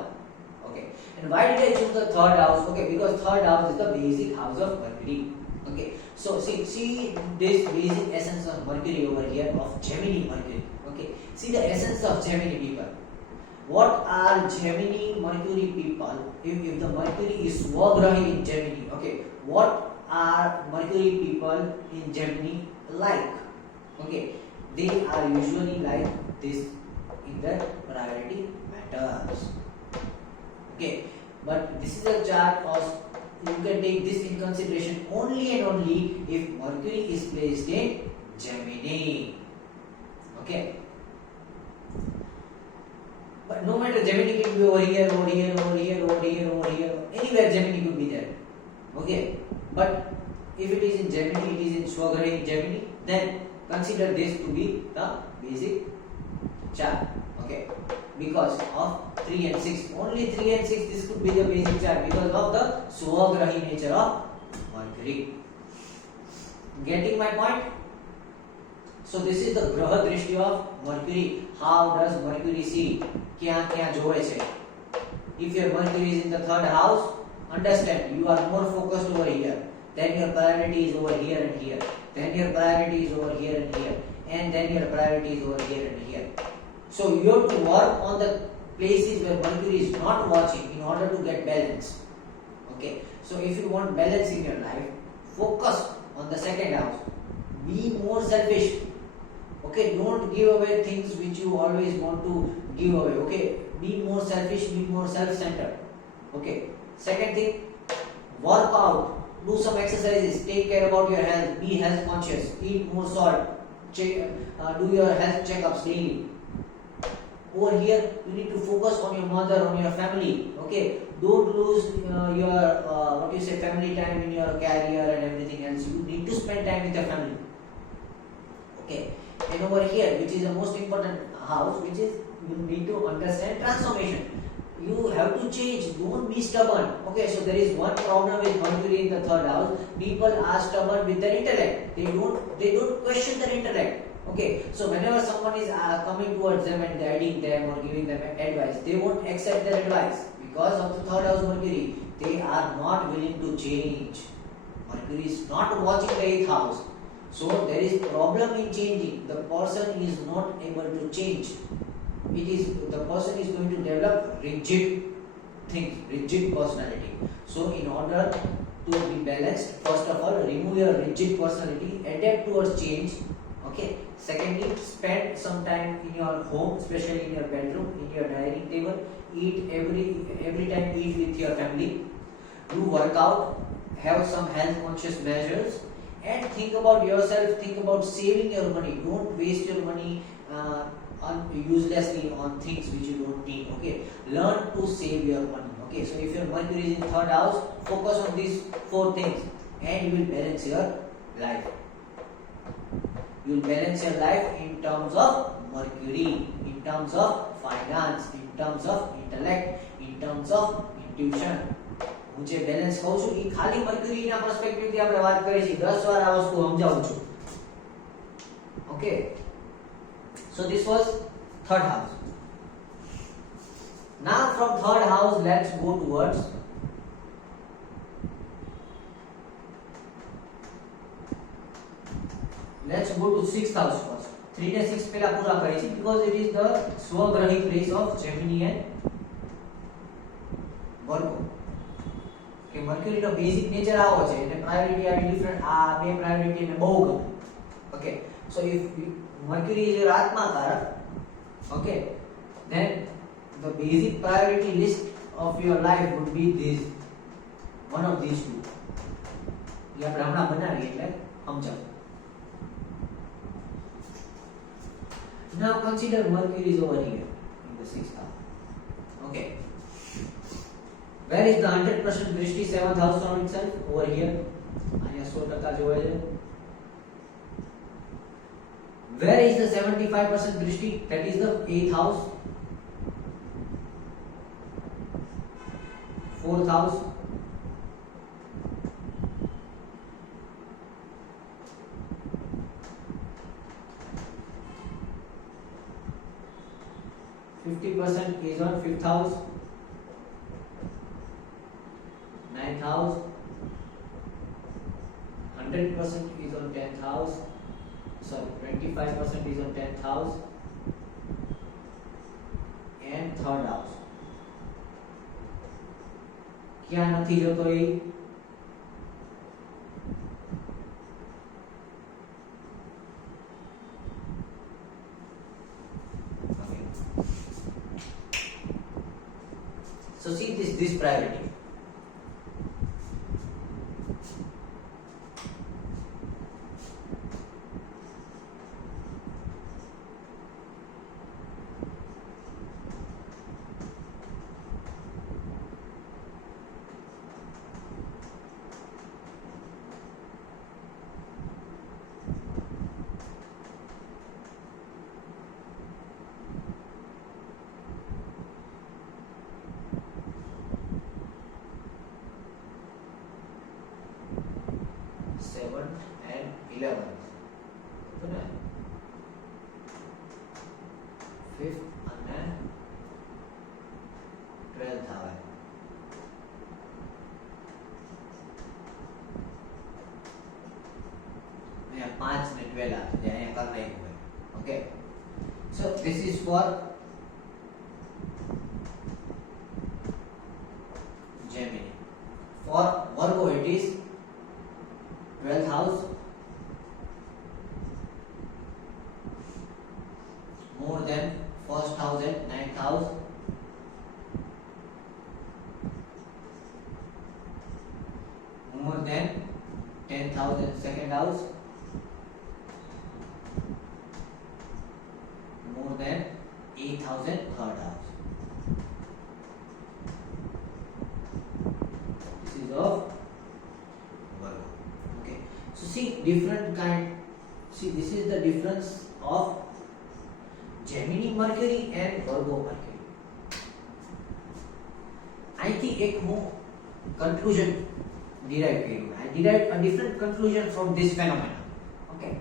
Okay, and why did I choose the 3rd house? Okay, because 3rd house is the basic house of Mercury. Okay, so see this basic essence of Mercury over here of Gemini Mercury. Okay, see the essence of Gemini people. What are Gemini Mercury people? If the Mercury is Swagrahi in Gemini, okay, what are Mercury people in Gemini like? Okay, they are usually like this in their priority matters. Okay, but this is a chart of, you can take this in consideration only and only if Mercury is placed in Gemini. Okay, but no matter, Gemini can be over here, over here, over here, over here, over here, anywhere Gemini could be there. Okay, but if it is in Gemini, it is in Swagrahi Gemini, then consider this to be the basic chart. Okay, because of 3 and 6, only 3 and 6 this could be the basic chart because of the Swagrahi nature of Mercury. Getting my point? So this is the Graha Drishti of Mercury. How does Mercury see? Kya joe chhe? If your Mercury is in the 3rd house, understand you are more focused over here. Then your priority is over here and here. Then your priority is over here and here. And then your priority is over here and here. So you have to work on the places where Mercury is not watching in order to get balance. Okay. So if you want balance in your life, focus on the 2nd house. Be more selfish. Okay. Don't give away things which you always want to give away. Okay. Be more selfish. Be more self-centered. Okay. Second thing, work out. Do some exercises. Take care about your health. Be health conscious. Eat more salt. Do your health checkups daily. Over here, you need to focus on your mother, on your family. Okay, don't lose your family time in your career and everything else. You need to spend time with your family. Okay, and over here, which is the most important house, which is you need to understand transformation. You have to change. Don't be stubborn. Okay, so there is one problem with Mercury in the third house. People are stubborn with their intellect. They don't question their intellect. Okay, so whenever someone is coming towards them and guiding them or giving them advice, they won't accept their advice because of the third house Mercury. They are not willing to change. Mercury is not watching the eighth house. So there is problem in changing. The person is not able to change. The person is going to develop rigid things, rigid personality. So in order to be balanced, first of all, remove your rigid personality, adapt towards change. Okay. Secondly, spend some time in your home, especially in your bedroom, in your dining table. Eat every time. Eat with your family. Do workout. Have some health conscious measures, and think about yourself. Think about saving your money. Don't waste your money uselessly on things which you don't need. Okay, learn to save your money. Okay, so if your Mercury is in third house, focus on these four things, and you will balance your life. You will balance your life in terms of Mercury, in terms of finance, in terms of intellect, in terms of intuition. હું જે balance કહું છું એ ખાલી મર્ક્યુરીના પર્સપેક્ટિવથી આપણે વાત કરી છે 10 વાર આ વસ્તુ સમજાવું છું. Okay, so this was third house. Now from third house let's go towards sixth house first. 3 ને 6 પહેલા પૂરા કરી છે because it is the સ્વગ્રહી place of Gemini and Virgo. કે મર્ક્યુરી નો બેઝિક નેચર આવો છે એટલે પ્રાયોરિટી આવી ડિફરન્ટ આ બે પ્રાયોરિટી ને બહુ ગમે. Okay, so if mercury is your આત્મા કારક, okay, then the basic priority list of your life would be this, one of these two. ये આપણે હમણાં બનાવી એટલે સમજાવ. Now consider Mercury is over here in the sixth house. Okay, where is the 100% drishti 7th house from itself? Over here. અહીંયા 100% જોવે છે. Where is the 75% drishti? That is the 8th house, 4th house, 50% is on 5th house, 9th house, 100% is on 10th house, sorry, 25% is on 10th house, and 3rd house. क्या નથી જોતો એ? Okay. So see this priority. And 11th, betul? 5th અને 12th આવે. અહીંયા 5 ને 12 આવે જે અહીંયા કરી નાખ્યું હોય. Okay, so this is for Gemini. For Virgo it is 12th house, more than 1st house and 9th house, more than 10th house and 2nd house, more than 8th house and 3rd house. This is of Virgo. Okay, so see different kind. See, this is the difference of Gemini Mercury and Virgo Mercury. અહીંથી એક હું conclusion derive કર્યું. I derived a different conclusion from this phenomena. Okay,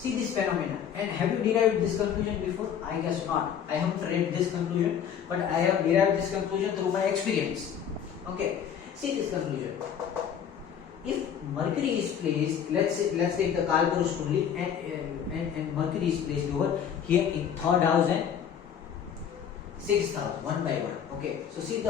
see this phenomena, and have you derived this conclusion before? I guess not. I haven't read this conclusion, but I have derived this conclusion through my experience. Okay, see this conclusion. If Mercury is placed, let's take the Kalpurush Kundali, and Mercury is placed over here in third house and sixth house, one by one. Okay, so see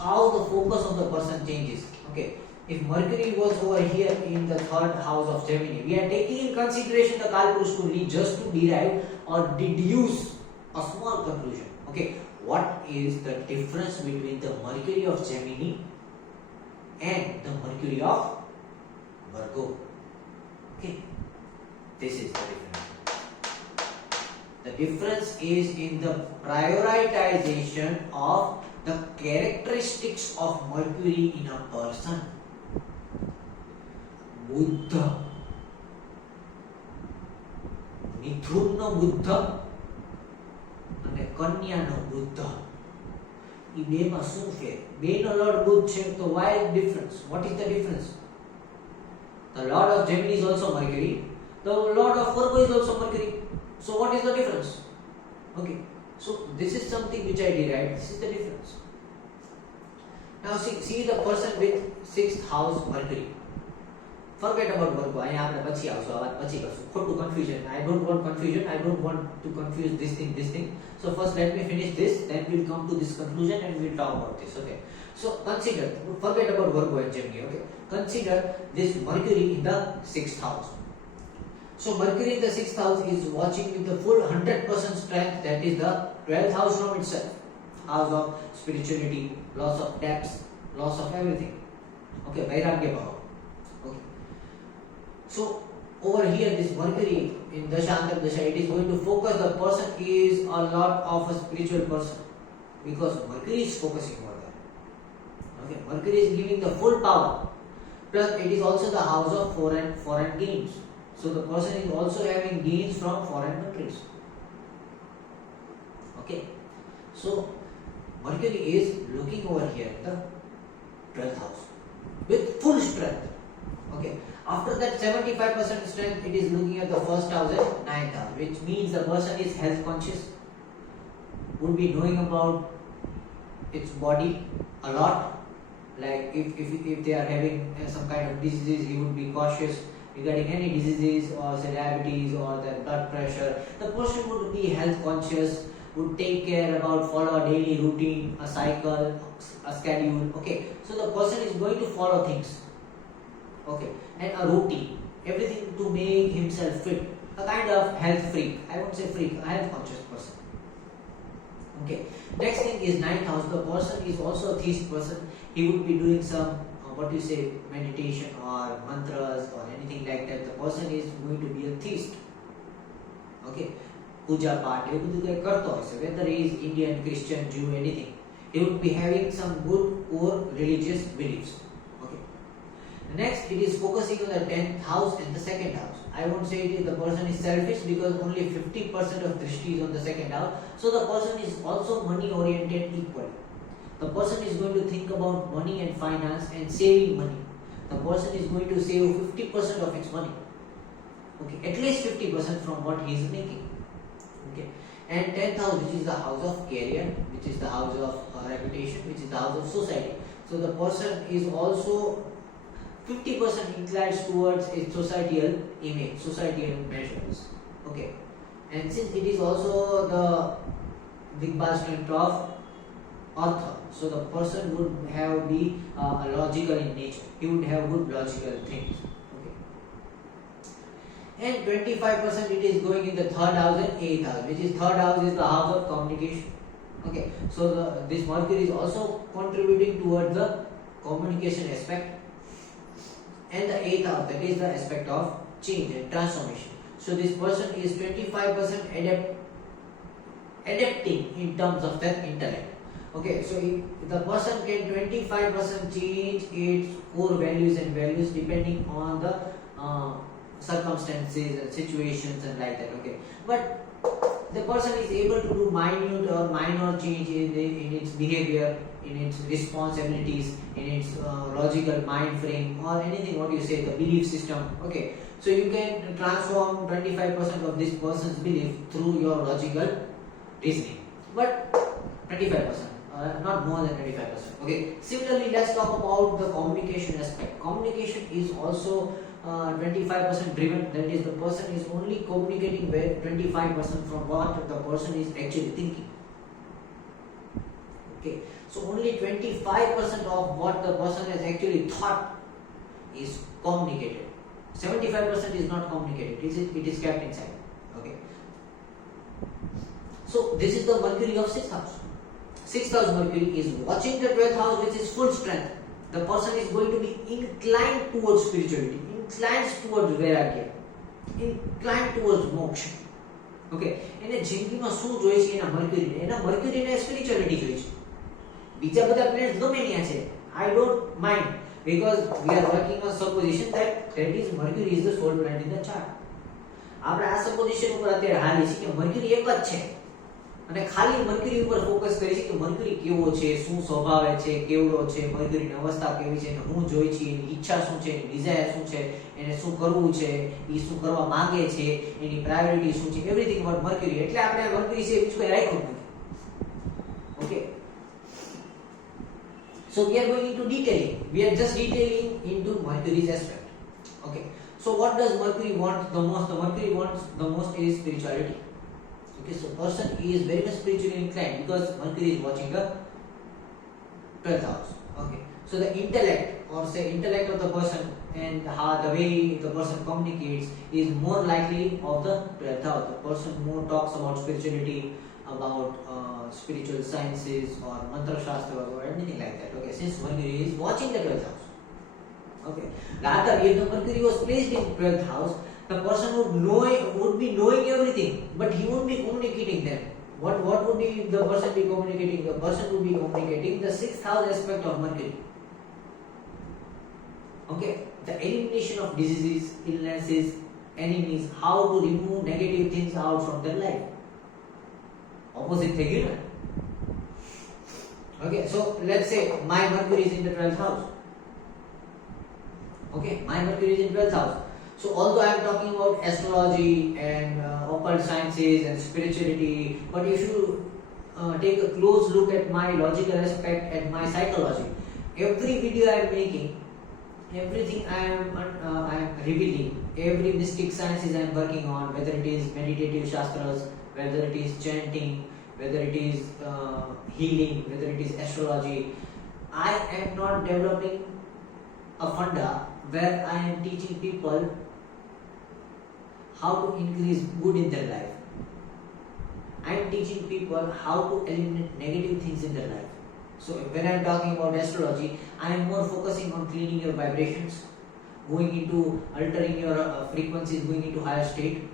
how the focus of the person changes. Okay, if Mercury was over here in the third house of Gemini, we are taking in consideration the Kalpurush Kundali just to derive or deduce a small conclusion. Okay, what is the difference between the Mercury of Gemini and the Mercury of Virgo? Okay, this is the difference. The difference is in the prioritization of the characteristics of Mercury in a person. Buddha, મિથુનનો Buddha અને કન્યાનો બુદ્ધ, એ બેમાં શું ફેર? બેનો lord બુધ છે, તો why difference? What is the difference? The lord of Gemini is also Mercury, the lord of Virgo is also Mercury, so what is the difference? Okay, so this is something which I derived. This is the difference. Now see the person with sixth house Mercury. Forget about Virgo. I આપણે પછી આવશું, આ વાત પછી કરશું. ખોટું confusion. I don't want confusion. I don't want to confuse this thing. So first let me finish this, then we'll come to this conclusion and we'll talk about this. Okay. So consider, forget about Virgo and Gemini. Okay. Consider this Mercury in the sixth house. So Mercury in the sixth house is watching with the full 100% strength. That is the 12th house from itself. House of spirituality, loss of depths, loss of everything. Okay, Vairagya Bhava. Okay. So over here, this Mercury in Dasha Antardasha, it is going to focus. The person is a lot of a spiritual person because Mercury is focusing over there. Okay, Mercury is giving the full power. Plus, it is also the house of foreign gains. So the person is also having gains from foreign countries. Okay, so Mercury is looking over here at the 12th house with full strength. Okay, after that 75% strength, it is looking at the first house and 9th house, which means the person is health conscious, would be knowing about its body a lot. Like if they are having some kind of diseases, he would be cautious regarding any diseases or say diabetes or the blood pressure. The person would be health conscious, would take care about, follow a daily routine, a cycle, a schedule. Okay, so the person is going to follow things. Okay, and a routine, everything to make himself fit, a kind of health freak. I won't say freak, a health conscious person. Okay, next thing is 9th house. The person is also a theist person. He would be doing some meditation or mantras or anything like that. The person is going to be a theist. Okay, puja part, એવું બધું કંઈ કરતો હશે, whether he is Indian, Christian, Jew, anything. He would be having some good core religious beliefs. Okay. Next, it is focusing on the 10th house and the 2nd house. I won't say the person is selfish because only 50% of drishti is on the 2nd house. So the person is also money oriented equally. The person is going to think about money and finance and saving money. The person is going to save 50% of its money. Okay, at least 50% from what he is making. Okay, and 10th house, which is the house of career, which is the house of reputation, which is the house of society. So the person is also 50% inclined towards its societal image, societal measures. Okay, and since it is also the Digbal strength of Artha, so the person would have be logical in nature. He would have good logical things. Okay, and 25% it is going in the 3rd house and 8th house, which is 3rd house is the house of communication. Okay, so this Mercury is also contributing towards the communication aspect, and the 8th house, that is the aspect of change and transformation. So this person is 25% adapting in terms of their intellect. Okay, so if the person can 25% change its core values and values depending on the circumstances and situations and like that. Okay, but the person is able to do minute or minor change in its behavior, in its responsibilities, in its logical mind frame, or anything what you say, the belief system. Okay, so you can transform 25% of this person's belief through your logical reasoning, but 25%. Not more than 25%. Okay. Similarly, let's talk about the communication aspect. Communication is also 25% driven. That is, the person is only communicating 25% from what the person is actually thinking. Okay. So only 25% of what the person has actually thought is communicated. 75% is not communicated. It is kept inside. Okay. So this is the Mercury of 6th house. 6th house Mercury is watching the 12th house, which is full strength. The person is going to be inclined towards spirituality, inclined towards vairagya, inclined towards moksha. Okay, એને જિંદગીમાં શું જોઈએ છે એના મર્ક્યુરીને, એના મર્ક્યુરીને spirituality જોઈએ છે. બીજા બધા પ્લેનેટ્સ ગમે ત્યાં છે, I don't mind, because we are working on supposition that is Mercury is the sole planet in the chart. આપણે આ supposition ઉપર અત્યારે હાલી છે કે મર્ક્યુરી એક જ છે અને ખાલી મર્ક્યુરી ઉપર ફોકસ કરી છે કે મર્ક્યુરી કેવો છે, શું સ્વભાવ છે, કેવડો છે, મર્ક્યુરીની અવસ્થા કેવી છે, હું જોઈ છે, એની ઈચ્છા શું છે, એની ડિઝાયર શું છે, એને શું કરવું છે, એ શું કરવા માંગે છે, એની પ્રાયોરિટી શું છે, એવરીથિંગ અબાઉટ મર્ક્યુરી. એટલે આપણે મર્ક્યુરી છે બીજું કોઈ રાખ્યું નથી. Okay, so we are going into detailing. We are just detailing into Mercury's aspect. Okay, so what does Mercury want the most? The Mercury wants the most is spirituality. Okay, so person is very much spiritually inclined because Mercury is watching the 12th house. Okay, so the intellect or say intellect of the person and how the way the person communicates is more likely of the 12th house. The person more talks about spirituality, about spiritual sciences or mantra shastra or anything like that. Okay, since Mercury is watching the 12th house. Okay, rather if the Mercury was placed in 12th house, the person would be knowing everything, but he won't be communicating them. What would be the person be communicating? The person would be communicating the 6th house aspect of Mercury. Okay, the elimination of diseases, illnesses, enemies, how to remove negative things out from their life. Opposite thing, you know? Okay, so let's say my Mercury is in the 12th house. Okay, my Mercury is in 12th house. So although I am talking about astrology and occult sciences and spirituality, but if you take a close look at my logical aspect and my psychology, every video I am making, everything I am revealing, every mystic sciences I am working on, whether it is meditative shastras, whether it is chanting, whether it is healing, whether it is astrology, I am not developing a funda where I am teaching people how to increase good in their life. I am teaching people how to eliminate negative things in their life. So when I am talking about astrology, I am more focusing on cleaning your vibrations, going into altering your frequencies, going into higher state.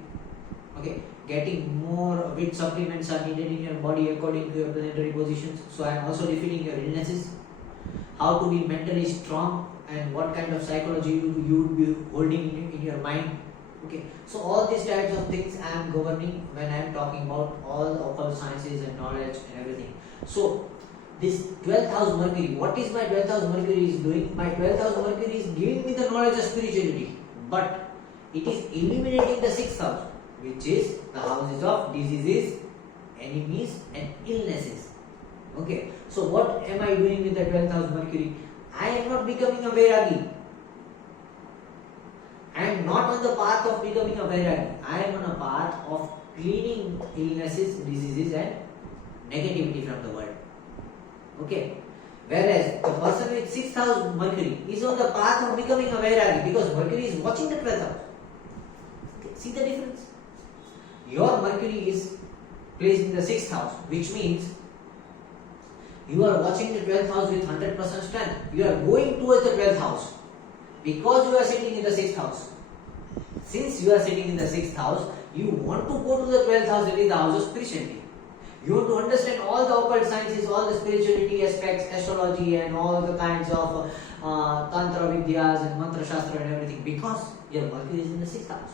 Okay, getting more which supplements are needed in your body according to your planetary positions. So I am also revealing your illnesses, how to be mentally strong, and what kind of psychology you would be holding in your mind. Okay, so all these types of things I am governing when I am talking about all the occult sciences and knowledge and everything. So this 12th house Mercury, what is my 12th house Mercury is doing? My 12th house Mercury is giving me the knowledge of spirituality, but it is eliminating the 6th house, which is the houses of diseases, enemies and illnesses. Okay, so what am I doing with the 12th house Mercury? I am not becoming a vairagi. I am not on the path of becoming a vairagi. I am on a path of cleaning illnesses, diseases and negativity from the world. Okay, whereas the person with 6th house Mercury is on the path of becoming a vairagi because Mercury is watching the 12th house. Okay, see the difference? Your Mercury is placed in the 6th house, which means you are watching the 12th house with 100% strength. You are going towards the 12th house because you are sitting in the 6th house. Since you are sitting in the 6th house, you want to go to the 12th house, that is the house of spirituality. You want to understand all the occult sciences, all the spirituality aspects, astrology and all the kinds of tantra vidyas and mantra shastra and everything because your Mercury is in the 6th house.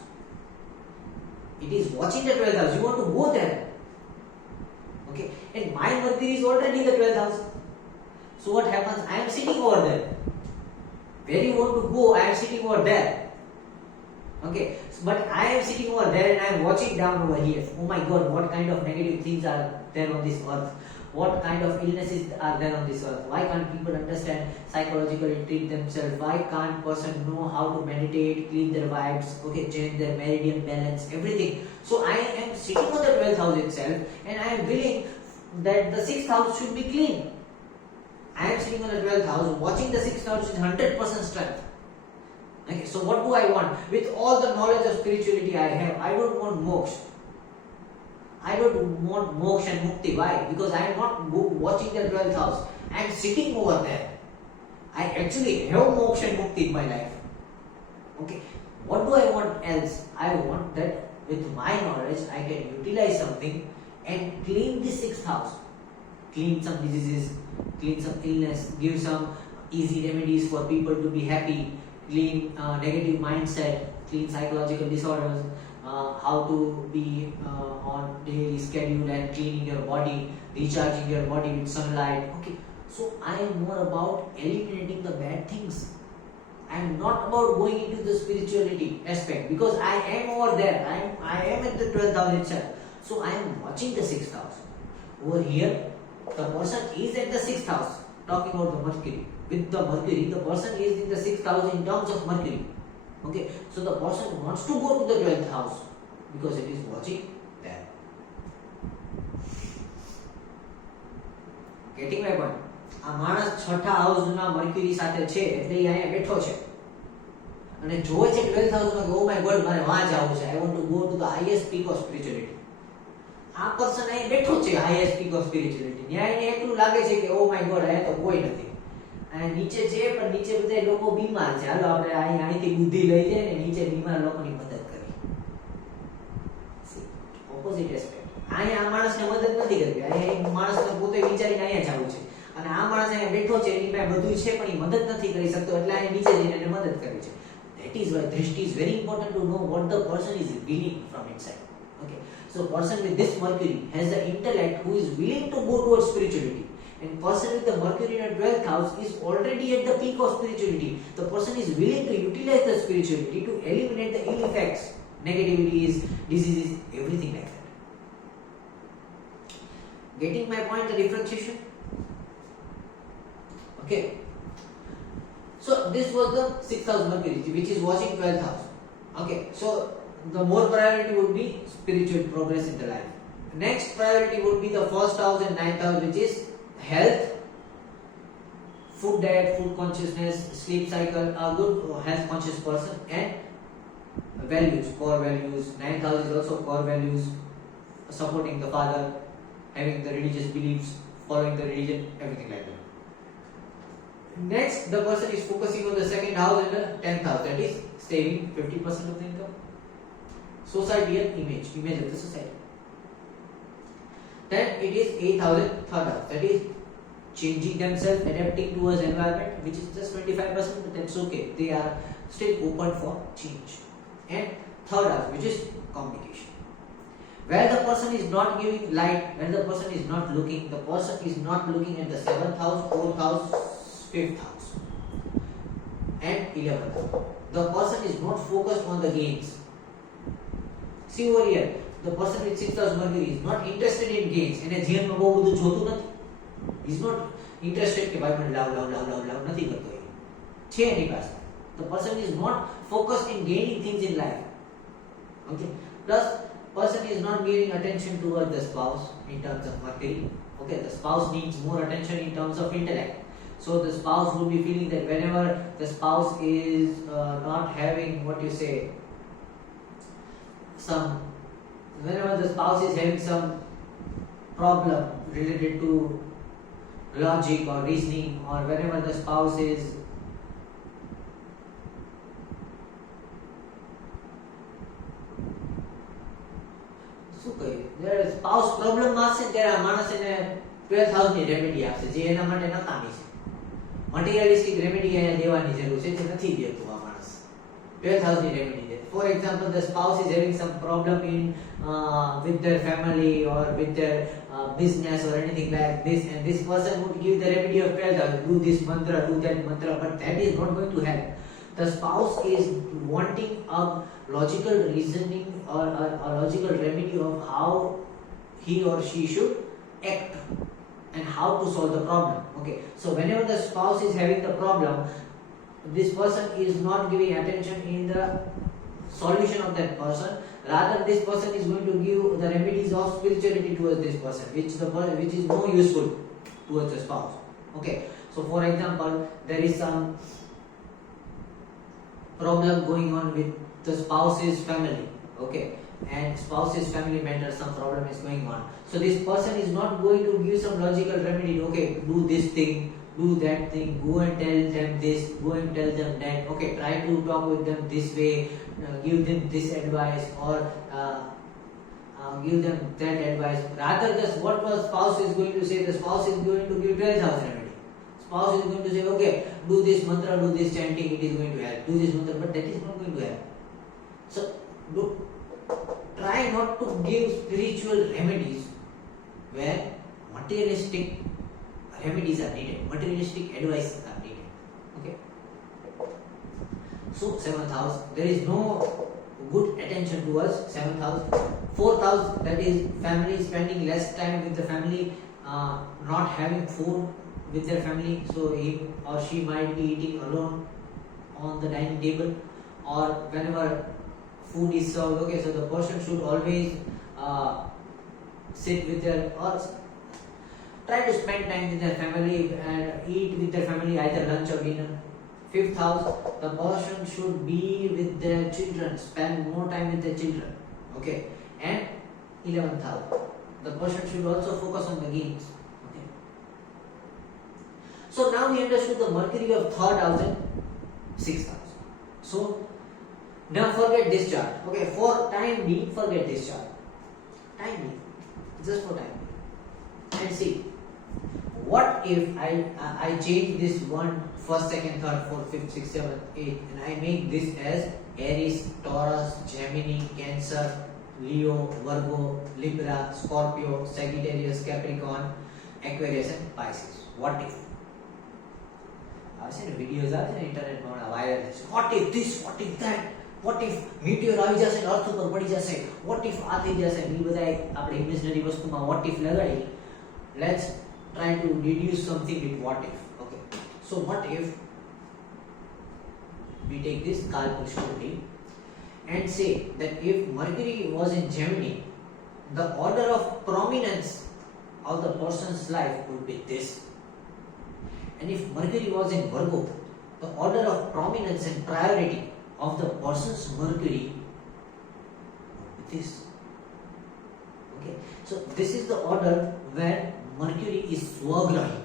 It is watching the 12th house. You want to go there. Okay, and my Mercury is already in the 12th house. So what happens? I am sitting over there. Where you want to go, I am sitting over there. Okay, but I am sitting over there and I am watching down over here. Oh my God, what kind of negative things are there on this earth? What kind of illnesses are there on this earth? Why can't people understand psychologically treat themselves? Why can't person know how to meditate, clean their vibes, okay, change their meridian balance, everything? So I am sitting on the 12th house itself and I am willing that the 6th house should be clean. I am sitting on the 12th house, watching the 6th house with 100% strength. Okay, so what do I want? With all the knowledge of spirituality I have, I don't want moksha. I don't want moksha and mukti. Why? Because I am not watching the 12th house. I am sitting over there. I actually have moksha and mukti in my life. Okay, what do I want else? I want that with my knowledge I can utilize something and clean the 6th house. Clean some diseases, clean some illness, give some easy remedies for people to be happy, clean negative mindset, clean psychological disorders, how to be on daily schedule and cleaning your body, recharging your body with sunlight. Okay, so I am more about eliminating the bad things. I am not about going into the spirituality aspect because I am over there. I am at the 12th house itself. So I am watching the 6th house. Over here, the person is at the 6th house, talking about the Mercury. With the Mercury, the person is in the 6th house in terms of Mercury. Okay, so the person wants to go to the 12th house because it is watching there. Getting my point? આ માણસ છઠ્ઠા હાઉસના mercury સાથે છે એટલે એ અહીંયા બેઠો છે અને જોવે છે 12th હાઉસમાં કે ઓ માય ગોડ મારે વહાં જવું છે I want to go to the highest peak of spirituality આ પર્સન અહીં બેઠો છે હાઈએસ્ટ પીક ઓફ સ્પિરિચ્યુઆલિટી ત્યાં એને એકલું લાગે છે કે ઓ માય ગોડ અહીંયા તો કોઈ નથી અને નીચે છે પણ નીચે બધા લોકો બીમાર છે હાલો આપણે અહીંથી બુદ્ધિ લઈ જાય ને નીચે બીમાર લોકોની મદદ કરી ઓપોઝિટ એસ્પેક્ટ અહીંયા આ માણસને મદદ નથી કરવી અહીંયા માણસને પોતે વિચારીને અહીંયા જવું છે અને આ માણસ અહીંયા બેઠો છે એની પાસે બધું છે પણ એ મદદ નથી કરી શકતો એટલે અહીંયા નીચે જઈને એને મદદ કરવી છે that is why drishti is very important to know what the person is willing from inside. Okay, so person with this Mercury has the intellect who is willing to go towards spirituality, and person with the Mercury in the 12th house is already at the peak of spirituality. The person is willing to utilize the spirituality to eliminate the ill effects, negativities, diseases, everything like that. Getting my point, the differentiation? Okay, so this was the 6th house Mercury which is watching 12th house. Okay, so the more priority would be spiritual progress in the life. Next priority would be the 1st house and 9th house, which is health, food diet, food consciousness, sleep cycle, a good health conscious person, and values, core values. 9th house is also core values, supporting the father, having the religious beliefs, following the religion, everything like that. Next, the person is focusing on the 2nd house and the 10th house, that is saving 50% of the income. Societal image of the society. Then it is 8th house and 3rd house, that is changing themselves, adapting towards environment, which is just 25%, but that's okay. They are still open for change. And 3rd house, which is communication. Where the person is not giving light, where the person is not looking, the person is not looking at the 7th house, 4th house, 5th house and 11th house. The person is not focused on the gains. See over here, the person with 6th house Mercury is not interested in gains. એને જીવનમાં બહુ બધું જોતું નથી. He is not interested કે ભાઈ મને લાવ નથી કરતો એ. છે એની પાસે. The person is not focused in gaining things in life. Okay. Plus, person is not giving attention towards the spouse in terms of Mercury. Okay, the spouse needs more attention in terms of intellect. So the spouse will be feeling that whenever the spouse is not having whenever the spouse is having some problem related to logic or reasoning, or whenever the spouse is there is spouse problem માં છે ત્યારે આ માણસ એને 12th house ની remedy આપશે જે એના માટે નકામી છે. મટીરિયલિસ્ટિક રેમેડી એને દેવાની જરૂર છે જે નથી દેતું આ માણસ. 12,000 remedy there. For example, the spouse is having some problem in with their family or with their business or anything like this, and this person would give the remedy of 12,000. Do this mantra, do that mantra, but that is not going to help. The spouse is wanting a logical reasoning or a logical remedy of how he or she should act and how to solve the problem. Okay, so whenever the spouse is having the problem, this person is not giving attention in the solution of that person. Rather, this person is going to give the remedies of spirituality towards this person, which is more useful towards the spouse. Okay, so for example, there is some problem going on with the spouse's family. Okay, and spouse's family matter, some problem is going on. So this person is not going to give some logical remedy. Okay, do this thing, do that thing, go and tell them this, go and tell them that. Okay, try to talk with them this way, give them this advice, or give them that advice. Rather, what the spouse is going to say, the spouse is going to give 12,000 remedy. Spouse is going to say, okay, do this mantra, do this chanting, it is going to help. Do this mantra, but that is not going to help. So, try not to give spiritual remedies where materialistic remedies are needed, materialistic advice are needed. Okay. So 7,000, there is no good attention towards 7,000. 4,000, that is family spending less time with the family, not having food with their family, so he or she might be eating alone on the dining table, or whenever food is served. Okay, so the person should always sit with their, or try to spend time with their family and eat with their family, either lunch or dinner. 5th house, the person should be with their children, spend more time with their children. Okay, and 11th house, the person should also focus on the games. Okay, so now we understood the Mercury of 3rd house and 6th house. So now forget this chart. Okay, for time being, forget this chart. Time being, just for time being, and see. What if I change this 1, 1st, 2nd, 3rd, 4th, 5th, 6th, 7th, 8th, and I make this as Aries, Taurus, Gemini, Cancer, Leo, Virgo, Libra, Scorpio, Sagittarius, Capricorn, Aquarius and Pisces. What if? I've seen videos on the internet viral. What if this? What if that? What if meteor આવી જશે ને અર્થ ઉપર પડી જશે? What if આ થઈ જશે? એ બધા આપણે ઇમેજનરી વસ્તુમાં what if લગાડી. Let's try to deduce something with what if. Okay, so what if we take this Kalpashkoti and say that if Mercury was in Gemini, the order of prominence of the person's life would be this, and if Mercury was in Virgo, the order of prominence and priority of the person's Mercury would be this. Okay, so this is the order where Mercury is Swagrahi.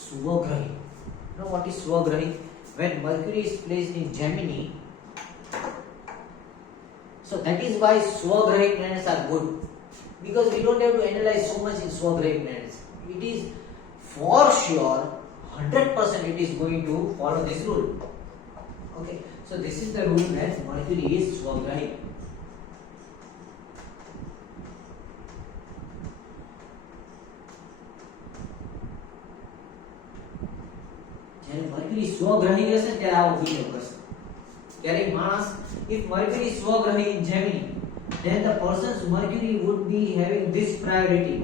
Swagrahi. You know what is Swagrahi? When Mercury is placed in Gemini, so that is why Swagrahi planets are good, because we don't have to analyze so much in Swagrahi planets. It is for sure 100% it is going to follow this rule. Okay, so this is the rule when Mercury is Swagrahi. Mercury સ્વગ્રહી હશે ત્યારે આવો behave કરશે. ત્યારે માણસ, if Mercury is સ્વગ્રહી in Gemini, then the person's Mercury would be having this priority.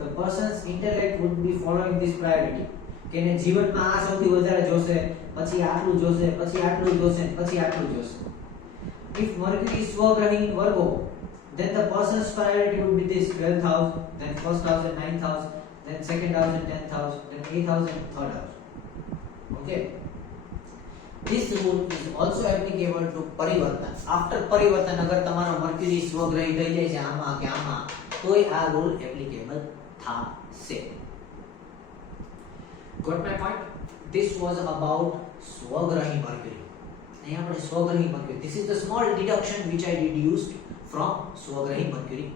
The person's intellect would be following this priority. કે એને જીવનમાં આ સૌથી વધારે જોશે, પછી આટલું જોશે, પછી આટલું જોશે, પછી આટલું જોશે. If Mercury is સ્વગ્રહી in Virgo, then the person's priority would be this 12th house, then 1st house and 9th house, then 2nd house and 10th house, then 8th house and 3rd house. Okay, this rule is also applicable to પરિવર્તન. After પરિવર્તન અગર તમારો mercury સ્વગ્રહી થઈ જાય છે આમાં કે આમાં, તોય આ રૂલ એપ્લિકેબલ થાશે. Got my point? This was about સ્વગ્રહી મર્ક્યુરી. અહીંયા આપણે સ્વગ્રહી Mercury, this is the small deduction which I deduced from સ્વગ્રહી Mercury.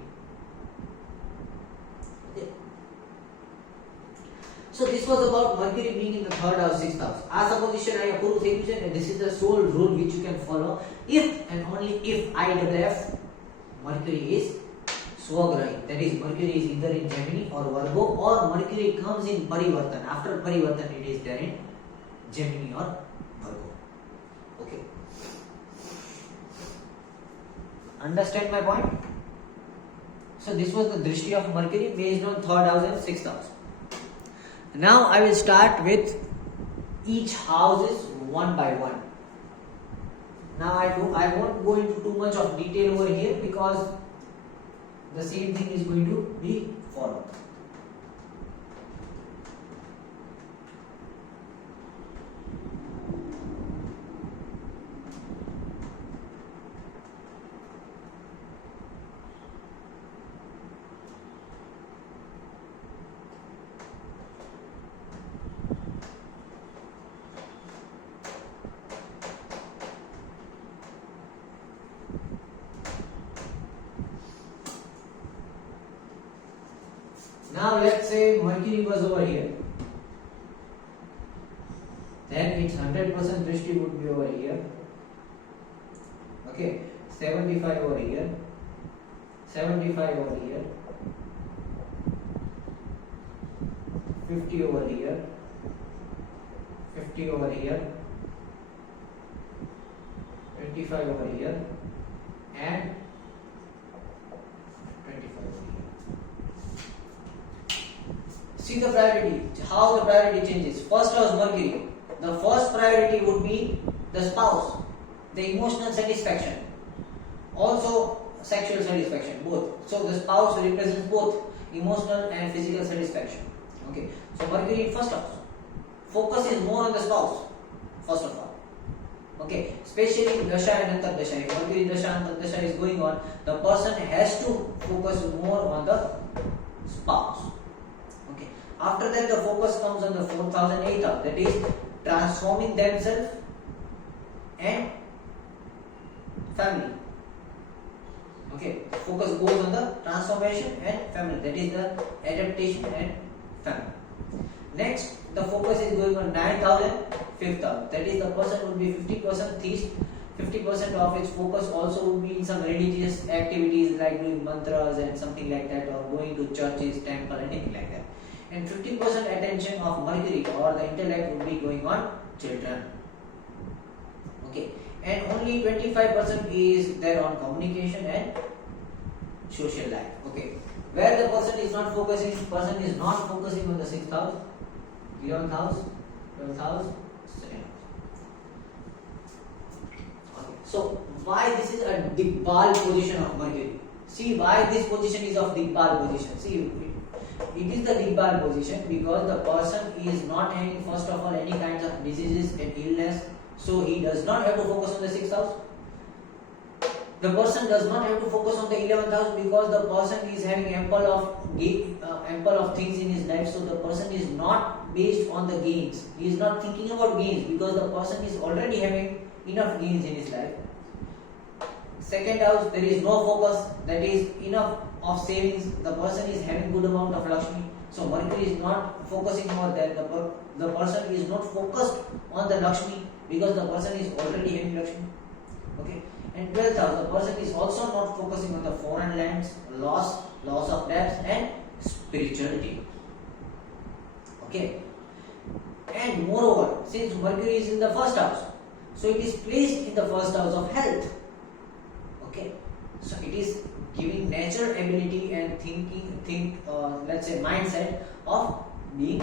So So this was about Mercury being in the third house, sixth house. આ supposition I approve થઈ છે and this is the sole rule which you can follow if and only if IWF Mercury is Swagrahi. That is Mercury is either in Gemini or Virgo, or Mercury comes in Parivartan. After Parivartan it is there in Gemini or Virgo. Okay. Understand my point? So this was the Drishti of Mercury based on third house and sixth house. Now I will start with each houses one by one. Now I won't go into too much of detail over here because the same thing is going to be followed. Now let's say Mercury was over here, then its 100% Drishti would be over here. Okay, 75 over here, 75 over here, 50 over here, 50 over here, 25 over here, and 25 over here. See the priority, how the priority changes. First house Mercury, the first priority would be the spouse, the emotional satisfaction, also sexual satisfaction, both. So the spouse represents both emotional and physical satisfaction. Okay, so Mercury in first house, focus is more on the spouse, first of all. Okay, especially in Dasha and Antardasha. If Mercury Dasha and Antardasha is going on, the person has to focus more on the spouse. After that, the focus comes on the 4th house and 8th house, that is transforming themselves and family. Okay, focus goes on the transformation and family, that is the adaptation and family. Next, the focus is going on 9th house and 5th house, that is the person would be 50% theist, 50% of its focus also would be in some religious activities like doing mantras and something like that, or going to churches, temple, anything like that. And 50% attention of Mercury or the intellect would be going on children. Okay, and only 25% is there on communication and social life. Okay, where the person is not focusing on the 6th house, 11th house, 12th house, 2nd house. Okay, so why this is a Digbal position of Mercury? See why this position is of Digbal position. See, it is the Digbal position because the person is not having first of all any kinds of diseases and illness, so he does not have to focus on the 6th house. The person does not have to focus on the 11th house because the person is having ample of things in his life, so the person is not based on the gains. He is not thinking about gains because the person is already having enough gains in his life. 2nd house, there is no focus, that is enough of savings, the person is having good amount of Lakshmi, so Mercury is not focusing over there. The person is not focused on the Lakshmi because the person is already having Lakshmi. Okay, and 12th house, the person is also not focusing on the foreign lands, loss of debts and spirituality. Okay, and moreover, since Mercury is in the first house, so it is placed in the first house of health. Okay, so it is giving natural ability and let's say mindset of being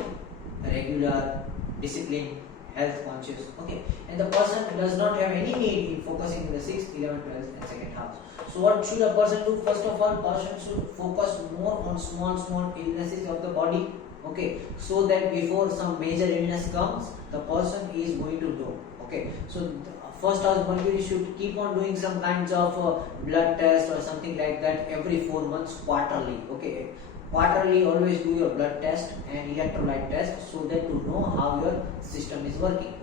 regular, disciplined, health conscious. Okay, and the person does not have any need in focusing in the 6th, 11th, 12th and 2nd house. So what should a person do? First of all, person should focus more on small illnesses of the body. Okay, so that before some major illness comes, the person is going to know. Okay, so first house Mercury should keep on doing some kinds of blood test or something like that every 4 months, quarterly. Okay, quarterly always do your blood test and electrolyte test so that to know how your system is working.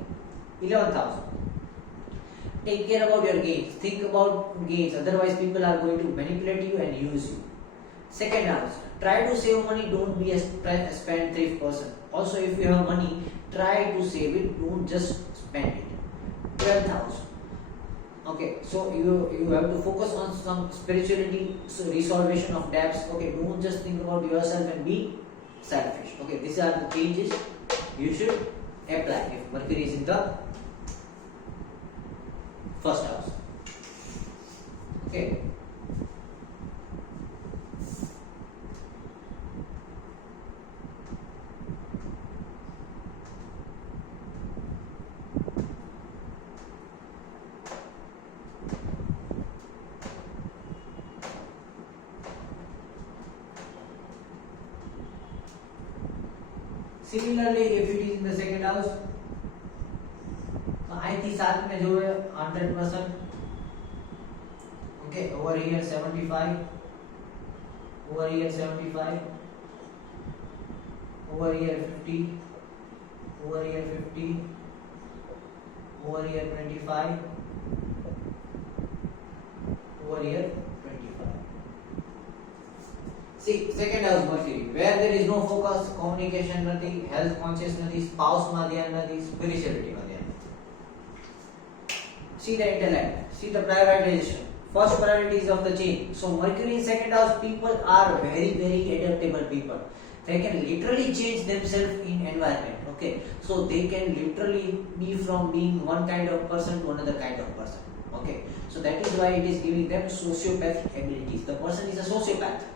11th house, take care about your gains, think about gains, otherwise people are going to manipulate you and use you. Second house, try to save money, don't be a spendthrift person. Also, if you have money, try to save it, don't just spend it. 12th house, okay, so you have to focus on some spirituality, so resolution of debts. Okay, don't just think about yourself and be selfish. Okay, these are the changes you should apply if Mercury is in the first house. Okay. Similarly, if it is in the second house, आई थी साथ में जो है 100%. Okay, over here 75, over here 75, over here 50, over here 50, over here 25, over here 25. See, second house Mercury, where there is no focus, communication nothing, health conscious nothing, spouse માં ધ્યાન નથી, spirituality માં ધ્યાન નથી. See the intellect, see the privatization. First priorities of the chain. So Mercury in second house, people are very adaptable people. They can literally change themselves in environment. Okay, so they can literally be from being one kind of person to another kind of person. Okay, so that is why it is giving them sociopathic abilities. The person is a sociopath.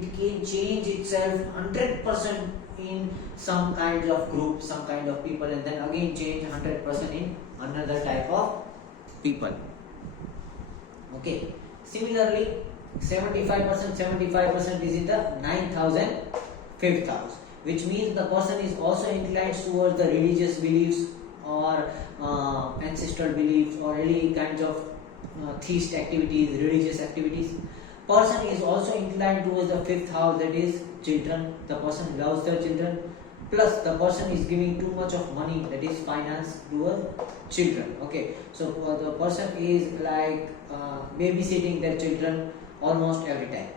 It can change itself 100% in some kinds of group, some kind of people, and then again change 100% in another type of people. Okay, similarly 75% is in the 9th house and 5th house, which means the person is also inclined towards the religious beliefs or ancestral beliefs or any kinds of theist activities, religious activities. Person is also inclined towards the 5th house, that is children. The person loves their children, plus the person is giving too much of money, that is finance, towards children. Okay, so the person is like babysitting their children almost every time.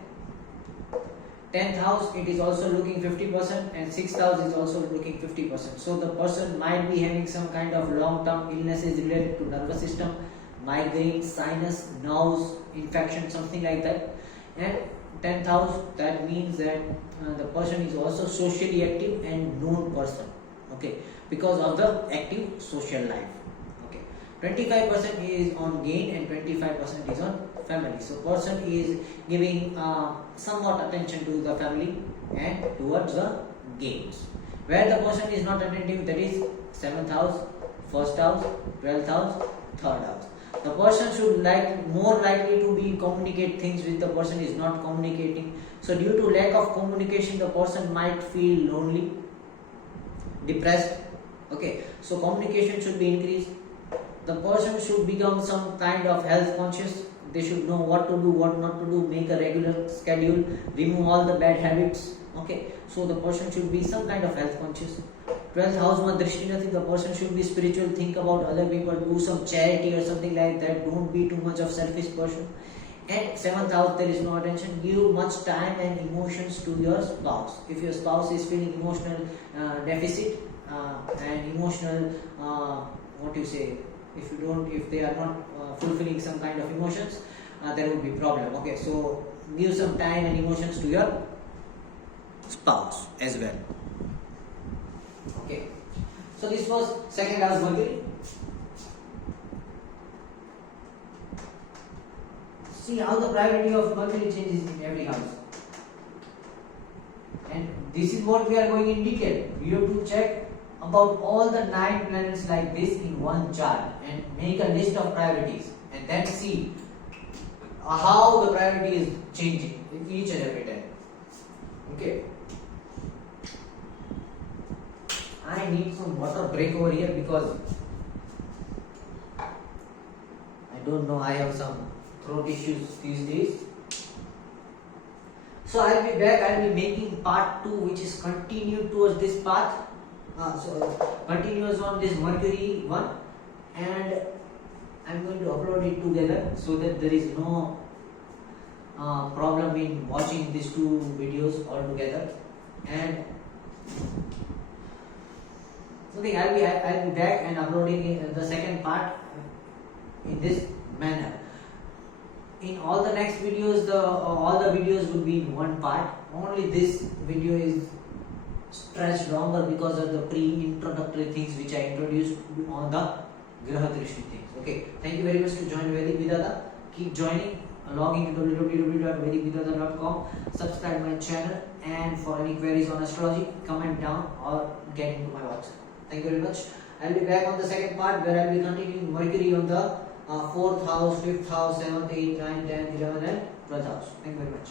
10th house, it is also looking 50%, and 6th house is also looking 50%. So the person might be having some kind of long-term illnesses related to nervous system, migraine, sinus, nerves, infection, something like that. And 10th house, that means that the person is also socially active and known person. Okay, because of the active social life. Okay, 25% is on gain and 25% is on family. So person is giving somewhat attention to the family and towards the gains. Where the person is not attentive, that is 7th house, 1st house, 12th house, 3rd house. The person should more likely to be communicate things with the person is not communicating. So due to lack of communication, the person might feel lonely, depressed. Okay, so communication should be increased. The person should become some kind of health conscious. They should know what to do, what not to do, make a regular schedule, remove all the bad habits. Okay, so the person should be some kind of health conscious. 12th house માં દૃષ્ટિ નથી, the person should be spiritual, think about other people, do some charity or something like that. Don't be too much of selfish person. And 7th house, there is no attention. Give much time and emotions to your spouse. If your spouse is feeling emotional deficit and emotional what you say, if they are not fulfilling some kind of emotions, there would be problem. Okay, so give some time and emotions to your spouse as well. Okay, so this was second house Mercury. See how the priority of Mercury changes in every house. And this is what we are going in detail. You have to check about all the 9 planets like this in one chart and make a list of priorities and then see how the priority is changing in each and every time. Okay. I need some water break over here because I don't know, I have some throat issues these days. So I'll be back. I'll be making part 2, which is continued towards this path. So continuous on this Mercury one, and I'm going to upload it together so that there is no problem in watching these two videos all together. And something I'll be back and uploading the second part in this manner. In all the next videos, all the videos will be in one part. Only this video is stretched longer because of the pre-introductory things which I introduced on the Graha Drishti things. Okay, thank you very much to join Vedic Vidada. Keep joining. Log in to www.vedicvidada.com. Subscribe my channel, and for any queries on astrology, comment down or get into my WhatsApp. Thank you very much. I'll be back on the second part where I'll be continuing Mercury on the 4th house, 5th house, 7th, 8th, 9th, 10th, 11th and 12th house. Thank you very much.